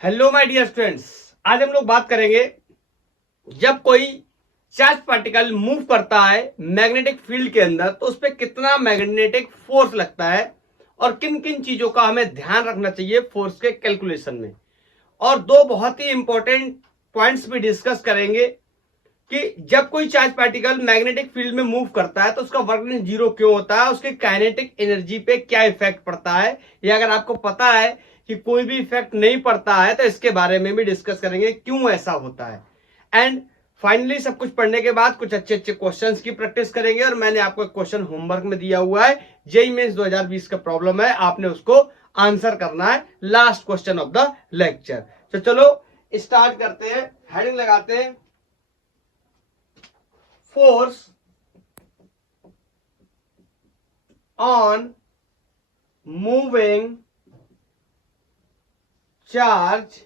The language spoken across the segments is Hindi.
हेलो माय डियर स्टूडेंट्स, आज हम लोग बात करेंगे जब कोई चार्ज पार्टिकल मूव करता है मैग्नेटिक फील्ड के अंदर तो उस पर कितना मैग्नेटिक फोर्स लगता है और किन किन चीजों का हमें ध्यान रखना चाहिए फोर्स के कैलकुलेशन में। और दो बहुत ही इंपॉर्टेंट पॉइंट्स भी डिस्कस करेंगे कि जब कोई चार्ज पार्टिकल मैग्नेटिक फील्ड में मूव करता है तो उसका वर्क डन जीरो क्यों होता है, उसके काइनेटिक एनर्जी पे क्या इफेक्ट पड़ता है, या अगर आपको पता है कि कोई भी इफेक्ट नहीं पड़ता है तो इसके बारे में भी डिस्कस करेंगे क्यों ऐसा होता है। एंड फाइनली सब कुछ पढ़ने के बाद कुछ अच्छे अच्छे क्वेश्चंस की प्रैक्टिस करेंगे। और मैंने आपको एक क्वेश्चन होमवर्क में दिया हुआ है, जेईई मेंस 2020 का प्रॉब्लम है, आपने उसको आंसर करना है last question of the lecture. तो चलो स्टार्ट करते हैं, हेडिंग लगाते हैं force on moving charge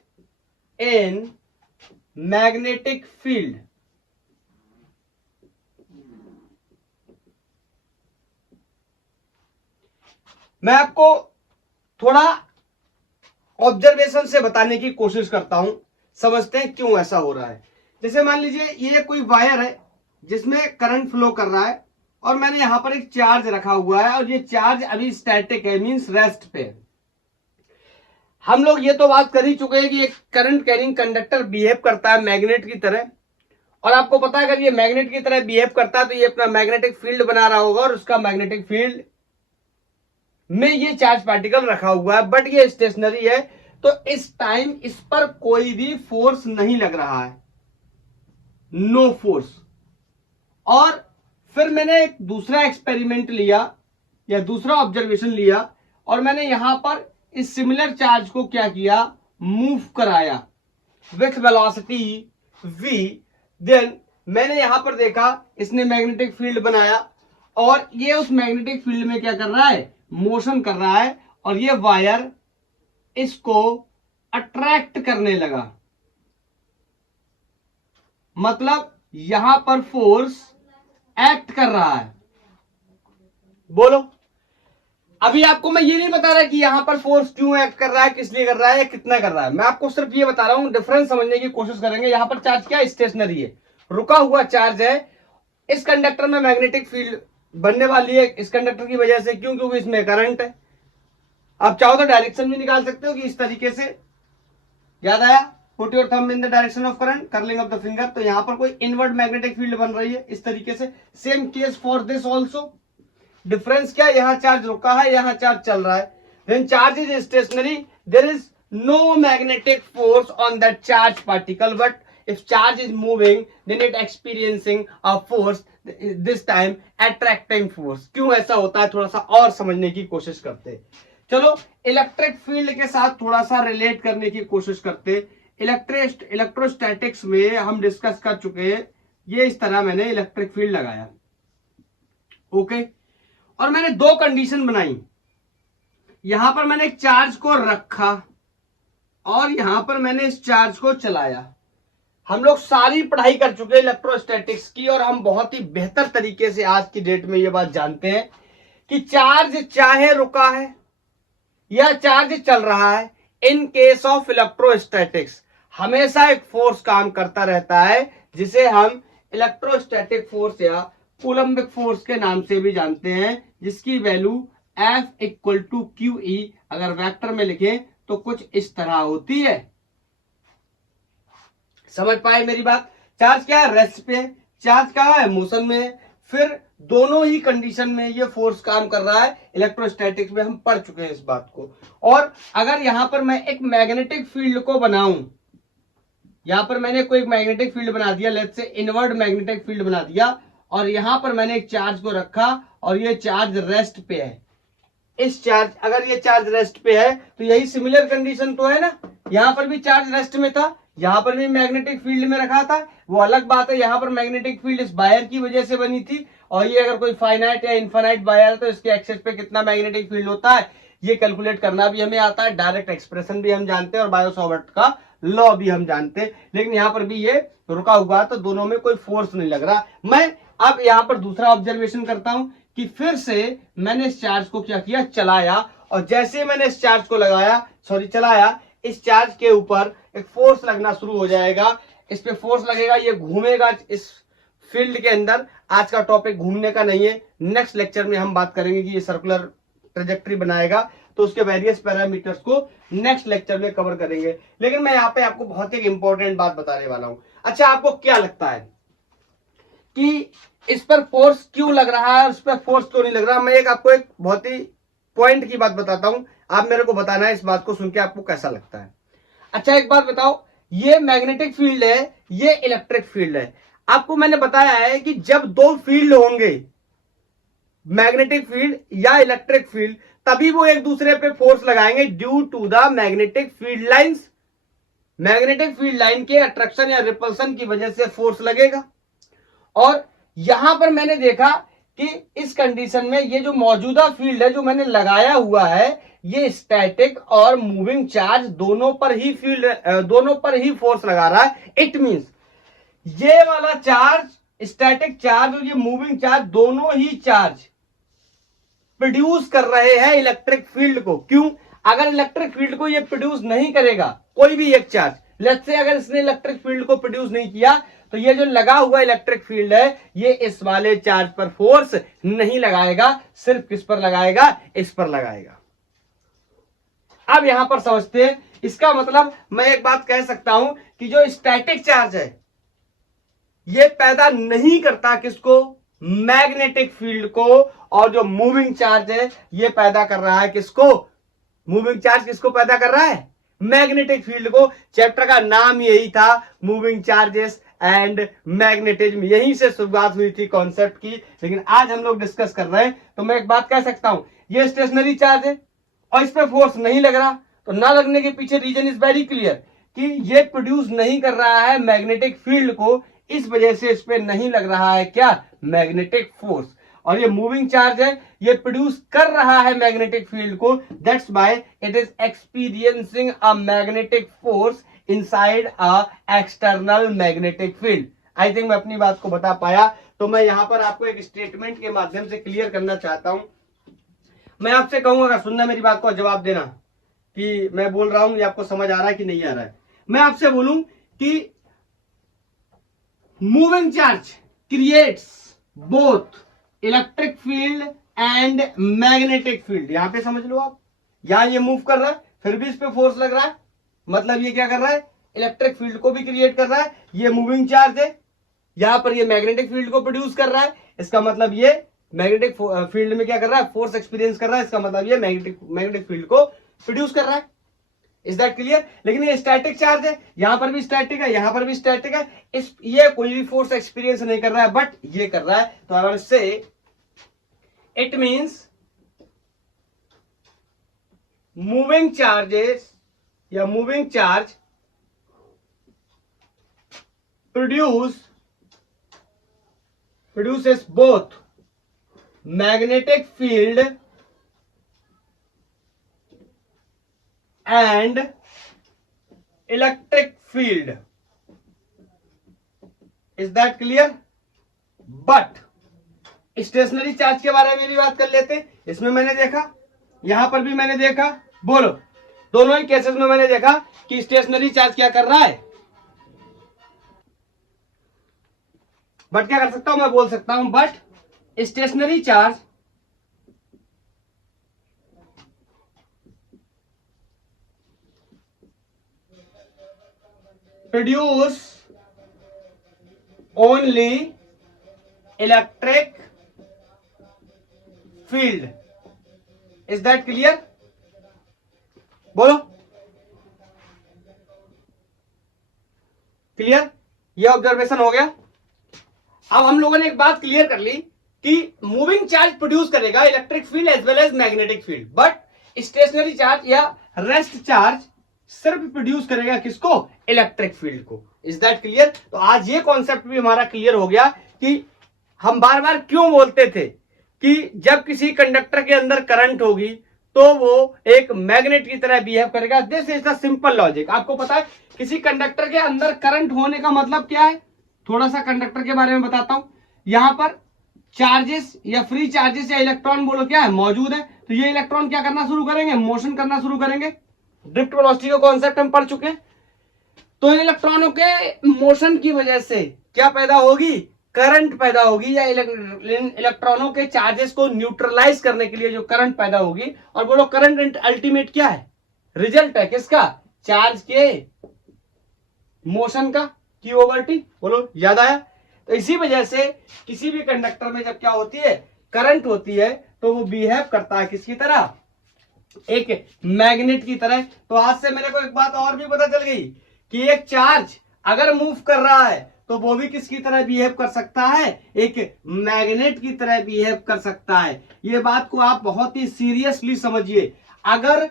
in magnetic field। मैं आपको थोड़ा ऑब्जर्वेशन से बताने की कोशिश करता हूं, समझते हैं क्यों ऐसा हो रहा है। जैसे मान लीजिए ये कोई वायर है जिसमें करंट फ्लो कर रहा है और मैंने यहां पर एक चार्ज रखा हुआ है और ये चार्ज अभी स्टैटिक है, मींस रेस्ट पे। हम लोग ये तो बात कर ही चुके हैं कि एक करंट कैरिंग कंडक्टर बिहेव करता है मैग्नेट की तरह, और आपको पता है अगर ये मैग्नेट की तरह बिहेव करता है तो ये अपना मैग्नेटिक फील्ड बना रहा होगा और उसका मैग्नेटिक फील्ड में ये चार्ज पार्टिकल रखा हुआ है, बट ये स्टेशनरी है तो इस टाइम इस पर कोई भी फोर्स नहीं लग रहा है, नो फोर्स। और फिर मैंने एक दूसरा एक्सपेरिमेंट लिया या दूसरा ऑब्जर्वेशन लिया और मैंने यहां पर इस सिमिलर चार्ज को क्या किया, मूव कराया विथ वेलोसिटी v। देन मैंने यहां पर देखा इसने मैग्नेटिक फील्ड बनाया और ये उस मैग्नेटिक फील्ड में क्या कर रहा है, मोशन कर रहा है, और ये वायर इसको अट्रैक्ट करने लगा। मतलब यहां पर फोर्स एक्ट कर रहा है। बोलो, अभी आपको मैं ये नहीं बता रहा कि यहां पर फोर्स क्यों एक्ट कर रहा है, किस लिए कर रहा है या कितना कर रहा है, मैं आपको सिर्फ ये बता रहा हूं, डिफरेंस समझने की कोशिश करेंगे। यहां पर चार्ज क्या है, स्टेशनरी है, रुका हुआ चार्ज है। इस कंडक्टर में मैग्नेटिक फील्ड बनने वाली है इस कंडक्टर की वजह से, क्यों, क्योंकि इसमें करंट है। आप चाहो तो डायरेक्शन भी निकाल सकते हो कि इस तरीके से, याद आया, put your thumb in the direction of current, curling of the finger, तो यहां पर कोई इनवर्ट मैग्नेटिक फील्ड बन रही है इस तरीके से। Same case for this also. Difference क्या है, यहां चार्ज रुका है, यहां चार्ज चल रहा है। When charge is stationary there is no magnetic force on that charge particle, but if charge is moving then it experiencing a force, this time attracting force। क्यों ऐसा होता है थोड़ा सा और समझने की कोशिश करते हैं। चलो इलेक्ट्रिक फील्ड के साथ थोड़ा सा रिलेट करने की कोशिश करते। इलेक्ट्रोस्टैटिक्स में हम डिस्कस कर चुके हैं, ये इस तरह मैंने इलेक्ट्रिक फील्ड लगाया, ओके, और मैंने दो कंडीशन बनाई। यहां पर मैंने एक चार्ज को रखा और यहां पर मैंने इस चार्ज को चलाया। हम लोग सारी पढ़ाई कर चुके हैं इलेक्ट्रोस्टैटिक्स की और हम बहुत ही बेहतर तरीके से आज की डेट में ये बात जानते हैं कि चार्ज चाहे रुका है या चार्ज चल रहा है, इन केस ऑफ इलेक्ट्रोस्टैटिक्स हमेशा एक फोर्स काम करता रहता है जिसे हम इलेक्ट्रोस्टैटिक फोर्स या कूलम्बिक फोर्स के नाम से भी जानते हैं, जिसकी value F equal to QE अगर वेक्टर में लिखें तो कुछ इस तरह होती है। समझ पाए मेरी बात। चार्ज क्या है, रेस्ट पे, चार्ज क्या है, मोशन में। फिर दोनों ही कंडीशन में ये फोर्स काम कर रहा है, इलेक्ट्रोस्टैटिक्स में हम पढ़ चुके हैं इस बात को। और अगर यहां पर मैं एक मैग्नेटिक फील्ड को बनाऊं, यहां पर मैंने कोई मैग्नेटिक फील्ड बना दिया, let's say invert magnetic field बना दिया, और यहां पर मैंने एक चार्ज को रखा और ये चार्ज रेस्ट पे है। इस चार्ज, अगर ये चार्ज रेस्ट पे है तो यही सिमिलर कंडीशन तो है ना, यहां पर भी चार्ज रेस्ट में था, यहां पर भी मैग्नेटिक फील्ड में रखा था। वो अलग बात है, यहां पर मैग्नेटिक फील्ड इस वायर की वजह से बनी थी, और ये अगर कोई फाइनाइट या इनफाइनाइट वायर है तो इसके एक्सेस पे कितना मैग्नेटिक फील्ड होता है ये कैलकुलेट करना भी हमें आता है, डायरेक्ट एक्सप्रेशन भी हम जानते हैं और बायो-सावर्ट का लॉ भी हम जानते हैं। लेकिन यहां पर भी ये रुका हुआ तो दोनों में कोई फोर्स नहीं लग रहा। मैं अब यहां पर दूसरा ऑब्जर्वेशन करता हूं कि फिर से मैंने इस चार्ज को क्या किया, चलाया, और जैसे मैंने इस चार्ज को लगाया, चलाया, इस चार्ज के ऊपर एक फोर्स लगना शुरू हो जाएगा, इस पे फोर्स लगेगा, ये घूमेगा इस फील्ड के अंदर। आज का टॉपिक घूमने का नहीं है, नेक्स्ट लेक्चर में हम बात करेंगे कि ये सर्कुलर ट्रेजेक्ट्री बनाएगा, तो उसके वेरियस पैरामीटर्स को नेक्स्ट लेक्चर में कवर करेंगे। लेकिन मैं यहाँ पे आपको बहुत ही इंपॉर्टेंट बात बताने वाला हूं। अच्छा, आपको क्या लगता है कि इस पर फोर्स क्यों लग रहा है, उस पर फोर्स क्यों नहीं लग रहा? मैं आपको एक बहुत ही पॉइंट की बात बताता हूं, आप मेरे को बताना है इस बात को सुन के आपको कैसा लगता है। अच्छा, एक बात बताओ, ये मैग्नेटिक फील्ड है, ये इलेक्ट्रिक फील्ड है। आपको मैंने बताया है कि जब दो फील्ड होंगे, मैग्नेटिक फील्ड या इलेक्ट्रिक फील्ड, तभी वो एक दूसरे पे फोर्स लगाएंगे due to the magnetic field lines. Magnetic field line के अट्रैक्शन या रिपल्सन की वजह से फोर्स लगेगा। और यहां पर मैंने देखा कि इस कंडीशन में ये जो मौजूदा फील्ड है जो मैंने लगाया हुआ है, ये स्टैटिक और मूविंग चार्ज दोनों पर ही फोर्स लगा रहा है। इट मींस ये वाला चार्ज, स्टैटिक चार्ज और ये मूविंग चार्ज, दोनों ही चार्ज प्रोड्यूस कर रहे हैं इलेक्ट्रिक फील्ड को। क्यों? अगर इलेक्ट्रिक फील्ड को ये प्रोड्यूस नहीं करेगा, कोई भी एक चार्ज, लेट्स से अगर इसने इलेक्ट्रिक फील्ड को प्रोड्यूस नहीं किया, तो ये जो लगा हुआ इलेक्ट्रिक फील्ड है, ये इस वाले चार्ज पर फोर्स नहीं लगाएगा, सिर्फ किस पर लगाएगा? इस पर लगाएगा। अब यहां पर समझते हैं, इसका मतलब मैं एक बात कह सकता हूं कि जो स्टैटिक चार्ज है, ये पैदा नहीं करता किसको? मैग्नेटिक फील्ड को। और जो मूविंग चार्ज है, ये पैदा कर रहा है किसको? मूविंग चार्ज किसको पैदा कर रहा है? मैग्नेटिक फील्ड को। चैप्टर का नाम यही था, मूविंग चार्जेस एंड मैग्नेटिज्म, यहीं से शुरुआत हुई थी कॉन्सेप्ट की। लेकिन आज हम लोग डिस्कस कर रहे हैं, तो मैं एक बात कह सकता हूं, ये स्टेशनरी चार्ज है और इस पर फोर्स नहीं लग रहा, तो ना लगने के पीछे रीजन इज वेरी क्लियर कि ये प्रोड्यूस नहीं कर रहा है मैग्नेटिक फील्ड को, इस वजह से इस पे नहीं लग रहा है क्या? Magnetic force. और ये मूविंग चार्ज है, ये प्रोड्यूस कर रहा है मैग्नेटिक फील्ड को, that's why it is experiencing a magnetic force inside a external magnetic field. I think मैं अपनी बात को बता पाया। तो मैं यहां पर आपको एक स्टेटमेंट के माध्यम से क्लियर करना चाहता हूं। मैं आपसे कहूंगा, अगर सुनना मेरी बात को, जवाब देना कि मैं बोल रहा हूं ये आपको समझ आ रहा है कि नहीं आ रहा है। मैं आपसे बोलूं कि moving charge creates both electric field and magnetic field. यहां पे समझ लो आप, यहां ये मूव कर रहा है, फिर भी इस पे फोर्स लग रहा है, मतलब ये क्या कर रहा है? इलेक्ट्रिक फील्ड को भी क्रिएट कर रहा है। ये मूविंग चार्ज है, यहां पर ये मैग्नेटिक फील्ड को प्रोड्यूस कर रहा है। इसका मतलब ये मैग्नेटिक फील्ड में क्या कर रहा है? फोर्स एक्सपीरियंस कर रहा है। इसका मतलब ये मैग्नेटिक फील्ड को प्रोड्यूस कर रहा है। Is that clear? लेकिन ये स्टैटिक चार्ज है, यहां पर भी स्टैटिक है, यहां पर भी स्टैटिक है, ये कोई भी फोर्स एक्सपीरियंस नहीं कर रहा है, बट ये कर रहा है। तो आई वांट टू से इट मींस मूविंग चार्जेस या moving charge produces both magnetic field and electric field. Is that clear? But stationary charge के बारे में भी बात कर लेते हैं। इसमें मैंने देखा, यहां पर भी मैंने देखा, बोलो, दोनों ही केसेस में मैंने देखा कि स्टेशनरी चार्ज क्या कर रहा है। बट क्या कर सकता हूं? मैं बोल सकता हूं, but stationary charge produce only electric field. Is that clear? बोलो, क्लियर? ये ऑब्जर्वेशन हो गया। अब हम लोगों ने एक बात क्लियर कर ली कि मूविंग चार्ज प्रोड्यूस करेगा electric field as well as magnetic field, but stationary charge या रेस्ट चार्ज सिर्फ प्रोड्यूस करेगा किसको? इलेक्ट्रिक फील्ड को। Is that clear? तो आज ये कॉन्सेप्ट भी हमारा क्लियर हो गया कि हम बार बार क्यों बोलते थे कि जब किसी कंडक्टर के अंदर करंट होगी तो वो एक मैग्नेट की तरह बिहेव करेगा। This is the simple logic. आपको पता है किसी कंडक्टर के अंदर करंट होने का मतलब क्या है? थोड़ा सा कंडक्टर के बारे में बताता हूं। यहां पर चार्जेस या फ्री चार्जेस या इलेक्ट्रॉन बोलो क्या है? मौजूद है। तो ये इलेक्ट्रॉन क्या करना शुरू करेंगे? मोशन करना शुरू करेंगे। ड्रिफ्ट वेलोसिटी का कॉन्सेप्ट हम पढ़ चुके हैं। तो इन इलेक्ट्रॉनों के मोशन की वजह से क्या पैदा होगी, करंट पैदा होगी, या इलेक्ट्रॉनों के चार्जेस को न्यूट्रलाइज करने के लिए जो करंट पैदा होगी। और बोलो करंट अल्टीमेट क्या है, रिजल्ट है किसका, चार्ज के मोशन का, Q ओवर T। बोलो याद आया। तो इसी वजह से किसी भी कंडक्टर में जब क्या होती है, करंट होती है, तो वो बिहेव करता है किसकी तरह, एक मैग्नेट की तरह। तो आज से मेरे को एक बात और भी पता चल गई कि एक चार्ज अगर मूव कर रहा है तो वो भी किसकी तरह बिहेव कर सकता है, एक मैग्नेट की तरह बिहेव कर सकता है। ये बात को आप बहुत ही सीरियसली समझिए। अगर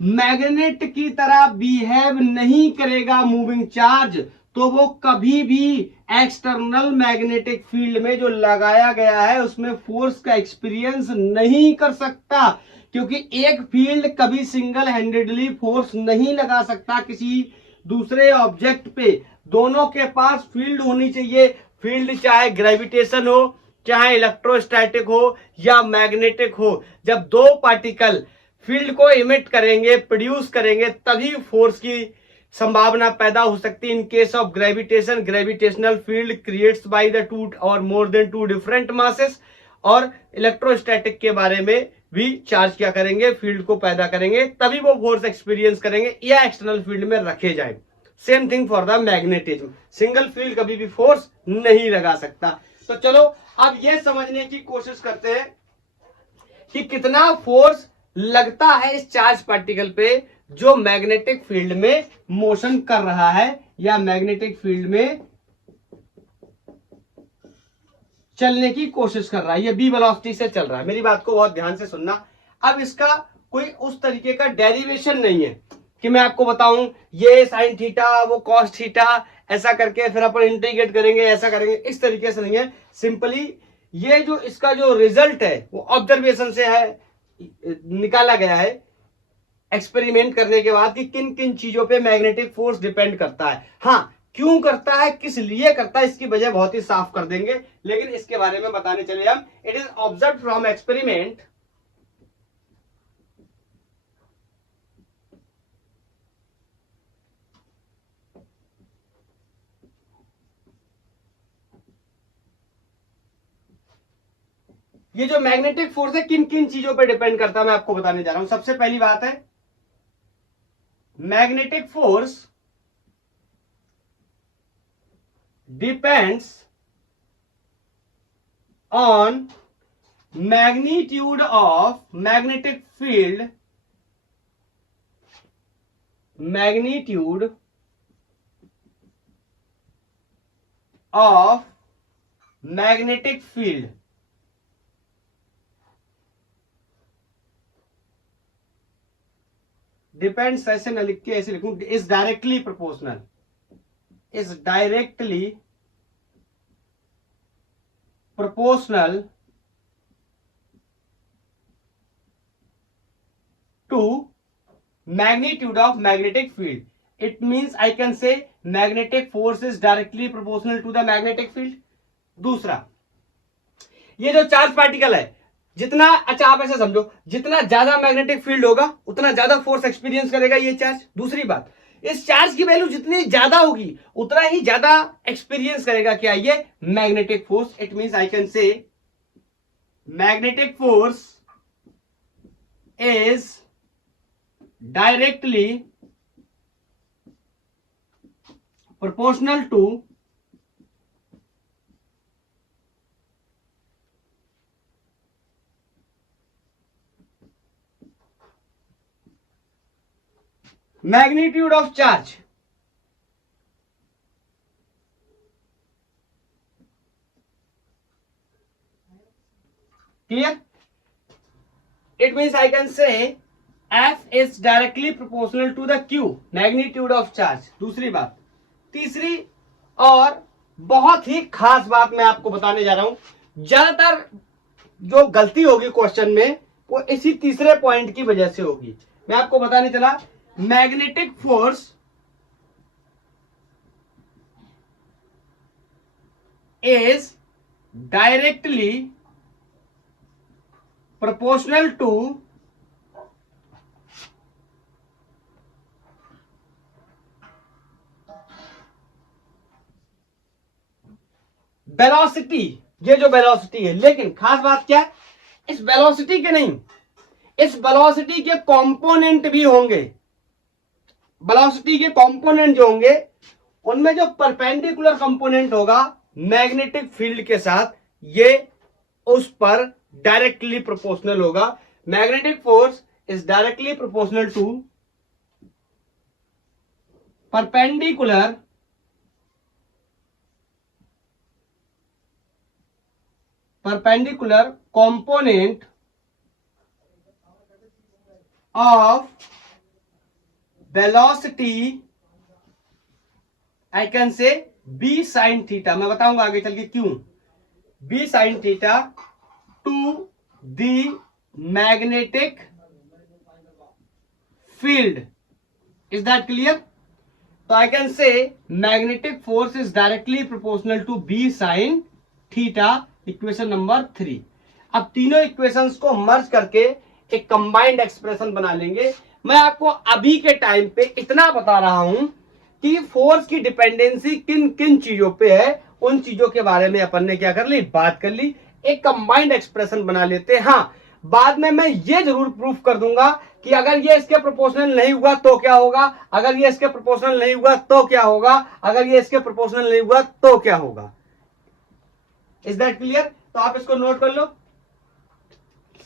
मैग्नेट की तरह बिहेव नहीं करेगा मूविंग चार्ज, तो वो कभी भी एक्सटर्नल मैग्नेटिक फील्ड में जो लगाया गया है उसमें फोर्स का एक्सपीरियंस नहीं कर सकता, क्योंकि एक फील्ड कभी सिंगल हैंडेडली फोर्स नहीं लगा सकता किसी दूसरे ऑब्जेक्ट पे। दोनों के पास फील्ड होनी चाहिए। फील्ड चाहे ग्रेविटेशन हो, चाहे इलेक्ट्रोस्टैटिक हो, या मैग्नेटिक हो। जब दो पार्टिकल फील्ड को इमिट करेंगे, प्रोड्यूस करेंगे, तभी फोर्स की संभावना पैदा हो सकती है। In case of gravitation, gravitational field creates by the two और more than two different masses. और इलेक्ट्रोस्टैटिक के बारे में भी चार्ज क्या करेंगे, फील्ड को पैदा करेंगे, तभी वो फोर्स एक्सपीरियंस करेंगे या एक्सटर्नल फील्ड में रखे जाए। Same thing for the magnetism, single field कभी भी फोर्स नहीं लगा सकता। तो चलो अब ये समझने की कोशिश करते हैं कि कितना फोर्स लगता है इस चार्ज पार्टिकल पे जो मैग्नेटिक फील्ड में मोशन कर रहा है या मैग्नेटिक फील्ड में चलने की कोशिश कर रहा है। ये बी वेलोसिटी से चल रहा है। मेरी बात को बहुत ध्यान से सुनना। अब इसका कोई उस तरीके का डेरिवेशन नहीं है कि मैं आपको बताऊं ये साइन थीटा वो कॉस थीटा ऐसा करके फिर अपन इंटीग्रेट करेंगे, ऐसा करेंगे, इस तरीके से नहीं है। सिंपली ये जो इसका जो रिजल्ट है वो ऑब्जर्वेशन से है, निकाला गया है एक्सपेरिमेंट करने के बाद कि किन किन चीजों पे मैग्नेटिक फोर्स डिपेंड करता है। हाँ, क्यों करता है, किस लिए करता है, इसकी वजह बहुत ही साफ कर देंगे, लेकिन इसके बारे में बताने चले हम। It is observe from experiment ये जो मैग्नेटिक फोर्स है किन किन चीजों पे डिपेंड करता है मैं आपको बताने जा रहा हूं। सबसे पहली बात है magnetic force depends on magnitude of magnetic field, magnitude of magnetic field. Depends ऐसे न लिख के ऐसे लिखूं, is directly proportional, is directly proportional to magnitude of magnetic field. It means I can say magnetic force is directly proportional to the magnetic field. दूसरा, ये जो चार्ज पार्टिकल है जितना, अच्छा आप ऐसा समझो, जितना ज्यादा मैग्नेटिक फील्ड होगा उतना ज्यादा फोर्स एक्सपीरियंस करेगा ये चार्ज। दूसरी बात, इस चार्ज की वैल्यू जितनी ज्यादा होगी उतना ही ज्यादा एक्सपीरियंस करेगा क्या, ये magnetic force. It means I can से magnetic force is directly proportional to magnitude of charge. Clear? It means I can say F is directly proportional to the Q, magnitude of charge. दूसरी बात, तीसरी और बहुत ही खास बात मैं आपको बताने जा रहा हूं। ज्यादातर जो गलती होगी क्वेश्चन में वो इसी तीसरे पॉइंट की वजह से होगी। मैं आपको बताने चला, magnetic force is directly proportional to velocity, ये जो वेलोसिटी है, लेकिन खास बात क्या है, इस वेलोसिटी के नहीं, इस वेलोसिटी के कंपोनेंट भी होंगे। वेलोसिटी के कंपोनेंट जो होंगे उनमें जो परपेंडिकुलर कंपोनेंट होगा मैग्नेटिक फील्ड के साथ, ये उस पर डायरेक्टली प्रोपोर्शनल होगा। Magnetic force is directly proportional to perpendicular component of velocity, I can say b sin theta, मैं बताऊंगा आगे चल के क्यों, b sin theta to the magnetic field. Is that clear? So I can say magnetic force is directly proportional to b sin theta, equation number 3। अब तीनों इक्वेशंस को मर्ज करके एक कंबाइंड एक्सप्रेशन बना लेंगे। मैं आपको अभी के टाइम पे इतना बता रहा हूं कि फोर्स की डिपेंडेंसी किन किन चीजों पे है, उन चीजों के बारे में अपन ने क्या कर ली, बात कर ली, एक कंबाइंड एक्सप्रेशन बना लेते हैं। हाँ, बाद में मैं ये जरूर प्रूफ कर दूंगा कि अगर ये इसके प्रोपोर्शनल नहीं हुआ तो क्या होगा, अगर ये इसके प्रोपोर्शनल नहीं हुआ तो क्या होगा, अगर ये इसके प्रोपोर्शनल नहीं हुआ तो क्या होगा। Is that clear? तो आप इसको नोट कर लो,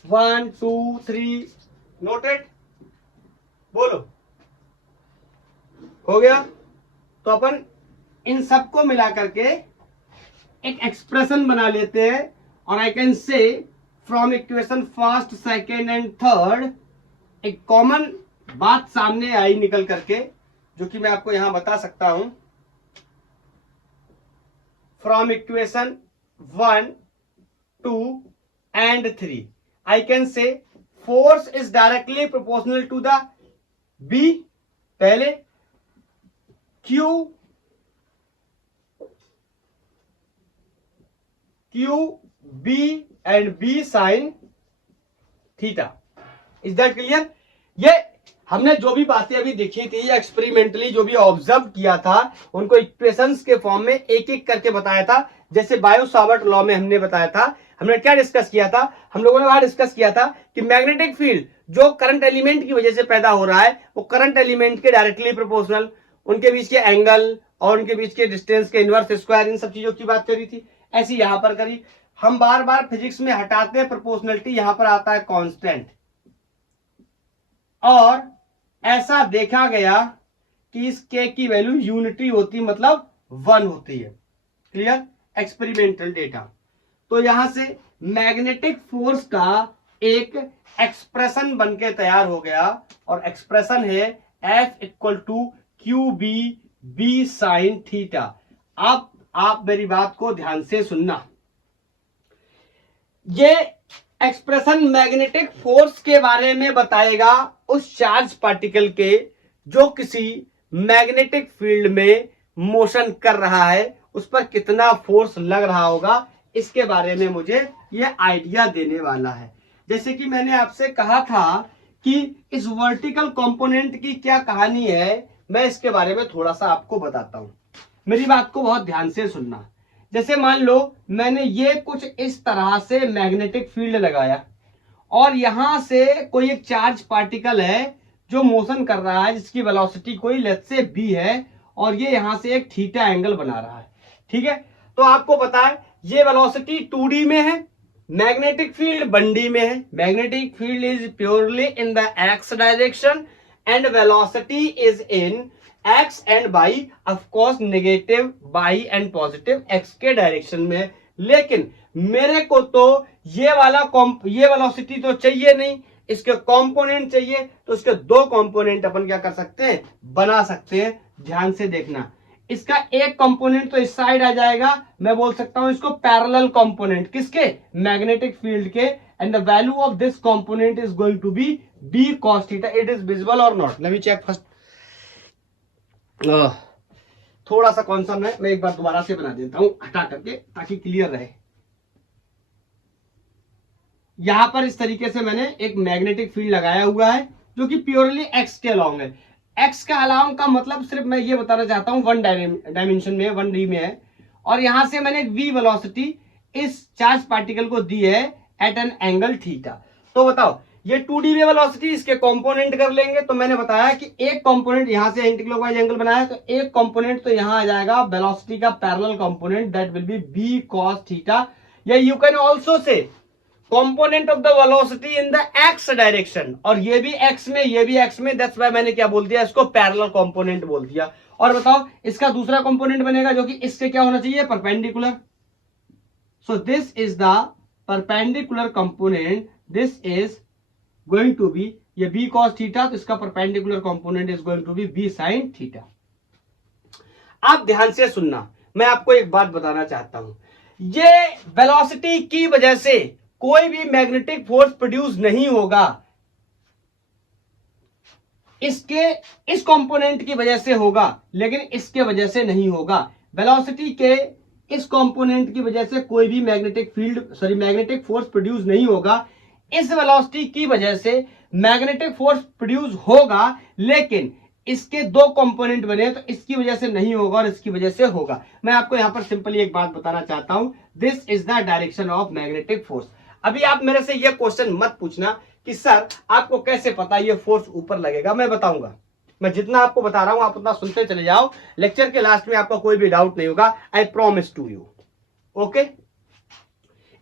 1 2 3 नोटेड, बोलो, हो गया। तो अपन इन सबको मिला करके एक एक्सप्रेशन बना लेते हैं, और आई कैन से from equation first second and third एक कॉमन बात सामने आई निकल करके, जो कि मैं आपको यहां बता सकता हूं। From equation 1 2 and 3 I can say force is directly proportional to the B, पहले Q B and B sin theta. Is that clear? ये हमने जो भी बातें अभी देखी थी या एक्सपेरिमेंटली जो भी ऑब्जर्व किया था, उनको इक्वेशंस के फॉर्म में एक एक करके बताया था। जैसे बायो सावर्ट लॉ में हमने बताया था, हमने क्या डिस्कस किया था, हम लोगों ने वहां डिस्कस किया था कि मैग्नेटिक फील्ड जो करंट एलिमेंट की वजह से पैदा हो रहा है वो करंट एलिमेंट के डायरेक्टली प्रोपोर्शनल, उनके बीच के एंगल और उनके बीच के डिस्टेंस के इनवर्स स्क्वायर, इन सब चीजों की बात करी थी। ऐसी यहां पर करी। हम बार बार फिजिक्स में हटाते हैं प्रोपोर्शनलिटी, यहां पर आता है कांस्टेंट, और ऐसा देखा गया कि इस के की वैल्यू यूनिटी होती, मतलब 1 होती है। क्लियर? Experimental data. तो यहां से मैग्नेटिक फोर्स का एक एक्सप्रेशन बनके तैयार हो गया, और एक्सप्रेशन है F equal to Q B sine theta. अब आप मेरी बात को ध्यान से सुनना। ये एक्सप्रेशन मैग्नेटिक फोर्स के बारे में बताएगा, उस चार्ज पार्टिकल के जो किसी मैग्नेटिक फील्ड में मोशन कर रहा है, उस पर कितना फोर्स लग रहा होगा, इसके बारे में मुझे ये आइडिया देने वाला है। जैसे कि मैंने आपसे कहा था कि इस वर्टिकल कंपोनेंट की क्या कहानी है, मैं इसके बारे में थोड़ा सा आपको बताता हूं। मेरी बात को बहुत ध्यान से सुनना। जैसे मान लो मैंने ये कुछ इस तरह से मैग्नेटिक फील्ड लगाया, और यहां से कोई एक चार्ज पार्टिकल है जो मोशन कर रहा है, जिसकी वेलोसिटी कोई लेट्स से b है, और ये यहां से एक थीटा एंगल बना रहा है। ठीक है? तो आपको पता है ये वेलोसिटी 2D में है, मैग्नेटिक फील्ड 1D में है। Magnetic field is purely in the x direction and velocity is in x and y, of course negative y and positive x के डायरेक्शन में। लेकिन मेरे को तो ये वेलोसिटी तो चाहिए नहीं, इसके कंपोनेंट चाहिए। तो इसके दो कंपोनेंट अपन क्या कर सकते हैं, बना सकते हैं। ध्यान से देखना, इसका एक कंपोनेंट तो इस साइड आ जाएगा, मैं बोल सकता हूं इसको पैरेलल कंपोनेंट, किसके, मैग्नेटिक फील्ड के, and the value of this component is going to be b cos थीटा। इट इज विजिबल और not? Let me check first. थोड़ा सा कौन सा मैं एक बार दोबारा से बना देता हूं हटा करके, ताकि क्लियर रहे। यहां पर इस तरीके से मैंने एक मैग्नेटिक फील्ड लगाया हुआ है, जो कि प्योरली एक्स के अलाउंग है। एक्स का अलाउंग का मतलब सिर्फ मैं ये बताना चाहता हूं 1 डायमेंशन में, 1D में है, और यहां से मैंने v वेलोसिटी इस चार्ज पार्टिकल को दी है एट एन एंगल थीटा। तो बताओ ये 2d वे वेलोसिटी, इसके कंपोनेंट कर लेंगे। तो मैंने बताया कि एक कंपोनेंट यहां से एंटीक्लॉकवाइज एंगल बनाया, तो एक कंपोनेंट तो यहां आ जाएगा वेलोसिटी का parallel component, that will be b cos theta. या you can also say component of the velocity in the x direction, और ये भी x में ये भी x में, दैट्स व्हाई मैंने क्या बोल दिया, इसको पैरेलल कंपोनेंट बोल दिया। और बताओ इसका दूसरा कंपोनेंट बनेगा जो कि इससे क्या होना चाहिए, perpendicular. So this is the perpendicular component, this is going to be ये b cos थीटा, तो इसका perpendicular component is going to be b sin theta. आप ध्यान से सुनना, मैं आपको एक बात बताना चाहता हूं, ये वेलोसिटी की वजह से कोई भी मैग्नेटिक फोर्स प्रोड्यूस नहीं होगा, इसके इस कंपोनेंट की वजह से होगा, लेकिन इसके वजह से नहीं होगा। वेलोसिटी के इस कंपोनेंट की वजह से कोई भी मैग्नेटिक फोर्स प्रोड्यूस नहीं होगा। इस वेलोसिटी की वजह से मैग्नेटिक फोर्स प्रोड्यूस होगा, लेकिन इसके दो कंपोनेंट बने, तो इसकी वजह से नहीं होगा और इसकी वजह से होगा। मैं आपको यहां पर सिंपली एक बात बताना चाहता हूं, this is the direction of magnetic force. अभी आप मेरे से यह क्वेश्चन मत पूछना कि सर आपको कैसे पता ये फोर्स ऊपर लगेगा, मैं बताऊंगा। मैं जितना आपको बता रहा हूं आप उतना सुनते चले जाओ, लेक्चर के लास्ट में आपका कोई भी डाउट नहीं होगा, I promise to you. Okay,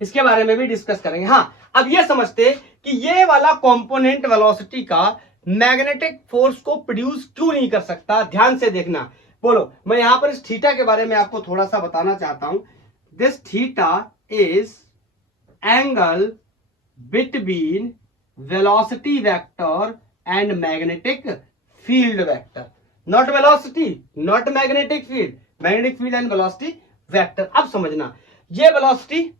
इसके बारे में भी डिस्कस करेंगे। हाँ, अब ये समझते कि ये वाला कंपोनेंट वेलोसिटी का मैग्नेटिक फोर्स को प्रोड्यूस क्यों नहीं कर सकता। ध्यान से देखना, बोलो। मैं यहां पर इस थीटा के बारे में आपको थोड़ा सा बताना चाहता हूं। This theta is angle between velocity vector and magnetic field vector, not velocity, not magnetic field, magnetic field and velocity vector. अब समझना, ये वेलोसिटी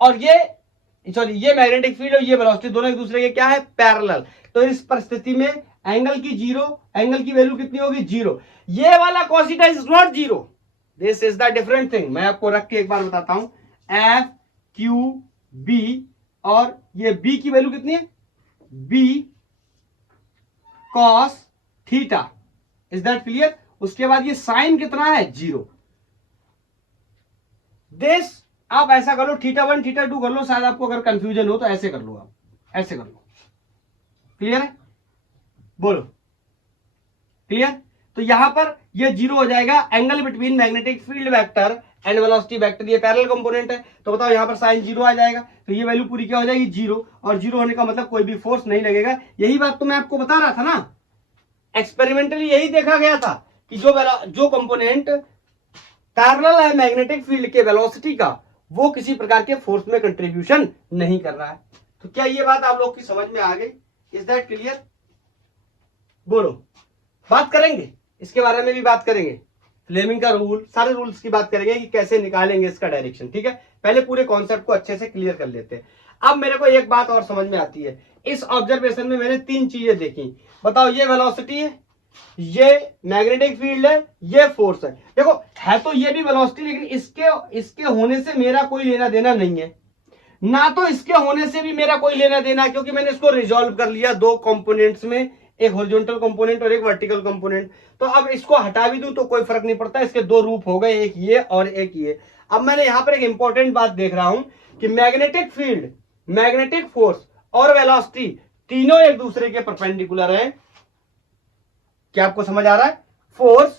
और ये मैग्नेटिक फील्ड और ये वेलोसिटी दोनों एक दूसरे के क्या है, पैरेलल। तो इस परिस्थिति में एंगल की एंगल की वैल्यू कितनी होगी, 0। ये वाला cos theta is not 0, this is the different thing. मैं आपको रख के एक बार बताता हूं, एफ क्यू बी, और ये b की वैल्यू कितनी है, b cos theta, is that clear. उसके बाद ये साइन कितना है, 0। दिस आप ऐसा कर लो, θ1 θ2 कर लो, शायद आपको अगर कंफ्यूजन हो तो ऐसे कर लो, आप ऐसे कर लो। क्लियर है, बोलो क्लियर। तो यहां पर ये 0 हो जाएगा, angle between magnetic field vector and velocity vector, ये पैरेलल कंपोनेंट है। तो बताओ यहां पर साइन 0 आ जाएगा, तो ये वैल्यू पूरी क्या हो जाएगी, 0। और 0 होने का मतलब कोई भी फोर्स नहीं लगेगा। यही बात तो मैं आपको बता रहा था ना, एक्सपेरिमेंटली यही देखा गया था कि जो कंपोनेंट पैरेलल है मैग्नेटिक फील्ड के वेलोसिटी का, वो किसी प्रकार के फोर्स में कंट्रीब्यूशन नहीं कर रहा है। तो क्या ये बात आप लोग की समझ में आ गई, इज दैट क्लियर। बोलो, बात करेंगे इसके बारे में भी, बात करेंगे फ्लेमिंग का रूल, सारे रूल्स की बात करेंगे कि कैसे निकालेंगे इसका डायरेक्शन। ठीक है, पहले पूरे कॉन्सेप्ट को अच्छे से क्लियर कर लेते हैं। अब मेरे को एक बात और समझ में आती है, इस ऑब्जर्वेशन में मैंने 3 चीजें देखी। बताओ, ये वेलोसिटी है, ये मैग्नेटिक फील्ड है, ये फोर्स है। देखो, है तो ये भी वेलोसिटी, लेकिन इसके होने से मेरा कोई लेना देना नहीं है, ना तो इसके होने से भी मेरा कोई लेना देना, क्योंकि मैंने इसको रिजॉल्व कर लिया 2 कंपोनेंट्स में, एक हॉरिजॉन्टल कंपोनेंट और एक वर्टिकल कंपोनेंट। तो अब इसको हटा भी दूं तो कोई फर्क नहीं पड़ता, इसके 2 रूप हो गए, एक ये और एक ये। अब मैंने यहां पर एक इंपॉर्टेंट बात देख रहा हूं कि मैग्नेटिक फील्ड, मैग्नेटिक फोर्स और वेलोसिटी तीनों एक दूसरे के परपेंडिकुलर हैं। क्या आपको समझ आ रहा है, फोर्स,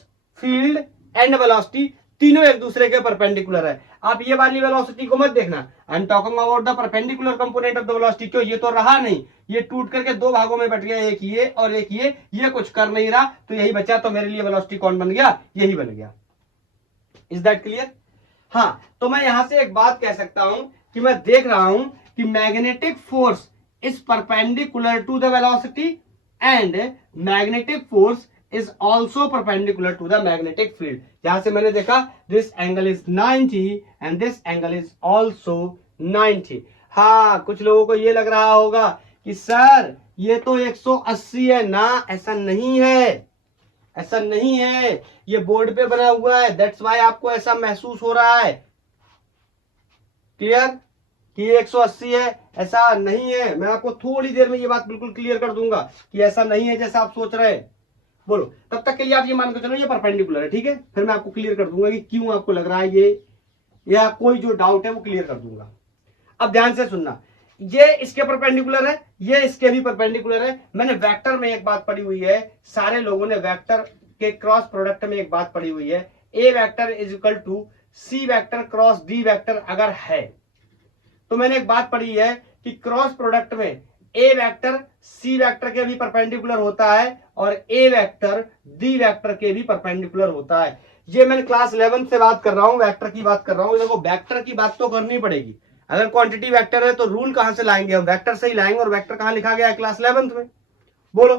फील्ड एंड वेलोसिटी तीनों एक दूसरे के परपेंडिकुलर है। आप ये वाली वेलोसिटी को मत देखना, I am talking about the perpendicular component of the velocity. क्यों, ये तो रहा नहीं, ये टूट करके 2 भागों में बट गया, एक ये और एक ये कुछ कर नहीं रहा, तो यही बचा। तो मेरे लिए वेलोसिटी कौन बन गया, यही बन गया। Is that clear. हाँ, तो मैं यहां से एक बात कह सकता हूं कि मैं देख रहा हूं कि magnetic force is perpendicular to the velocity and magnetic force is also perpendicular to the magnetic field। यहां से मैंने देखा this angle is 90 and this angle is also 90। हाँ, कुछ लोगों को ये लग रहा होगा कि सर ये तो 180 है ना, ऐसा नहीं है, ऐसा नहीं है, ये बोर्ड पे बना हुआ है, दैट्स वाई आपको ऐसा महसूस हो रहा है। क्लियर कि 180 है, ऐसा नहीं है। मैं आपको थोड़ी देर में ये बात बिल्कुल क्लियर कर दूंगा कि ऐसा नहीं है जैसा आप सोच रहे हैं। बोलो, तब तक के लिए आप ये मान के चलो ये परपेंडिकुलर है, ठीक है। फिर मैं आपको क्लियर कर दूंगा कि क्यों आपको लग रहा है ये, या कोई जो डाउट है वो क्लियर कर दूंगा। अब ध्यान से सुनना, ये इसके परपेंडिकुलर है, ये इसके भी परपेंडिकुलर है। मैंने वेक्टर में एक बात पढ़ी हुई है, सारे लोगों ने वेक्टर के क्रॉस प्रोडक्ट में एक बात पढ़ी हुई है, A vector is equal to C vector cross D vector अगर है, तो मैंने एक बात पढ़ी है कि क्रॉस प्रोडक्ट में ए वेक्टर सी वेक्टर के भी परपेंडिकुलर होता है और ए वेक्टर डी वेक्टर के भी परपेंडिकुलर होता है। ये मैंने क्लास 11 से बात कर रहा हूं, वेक्टर की बात कर रहा हूं। देखो वेक्टर की बात तो करनी पड़ेगी, अगर क्वांटिटी वेक्टर है तो रूल कहां से लाएंगे हम, वेक्टर से ही लाएंगे। और वेक्टर कहां लिखा गया है, क्लास 11 में। बोलो,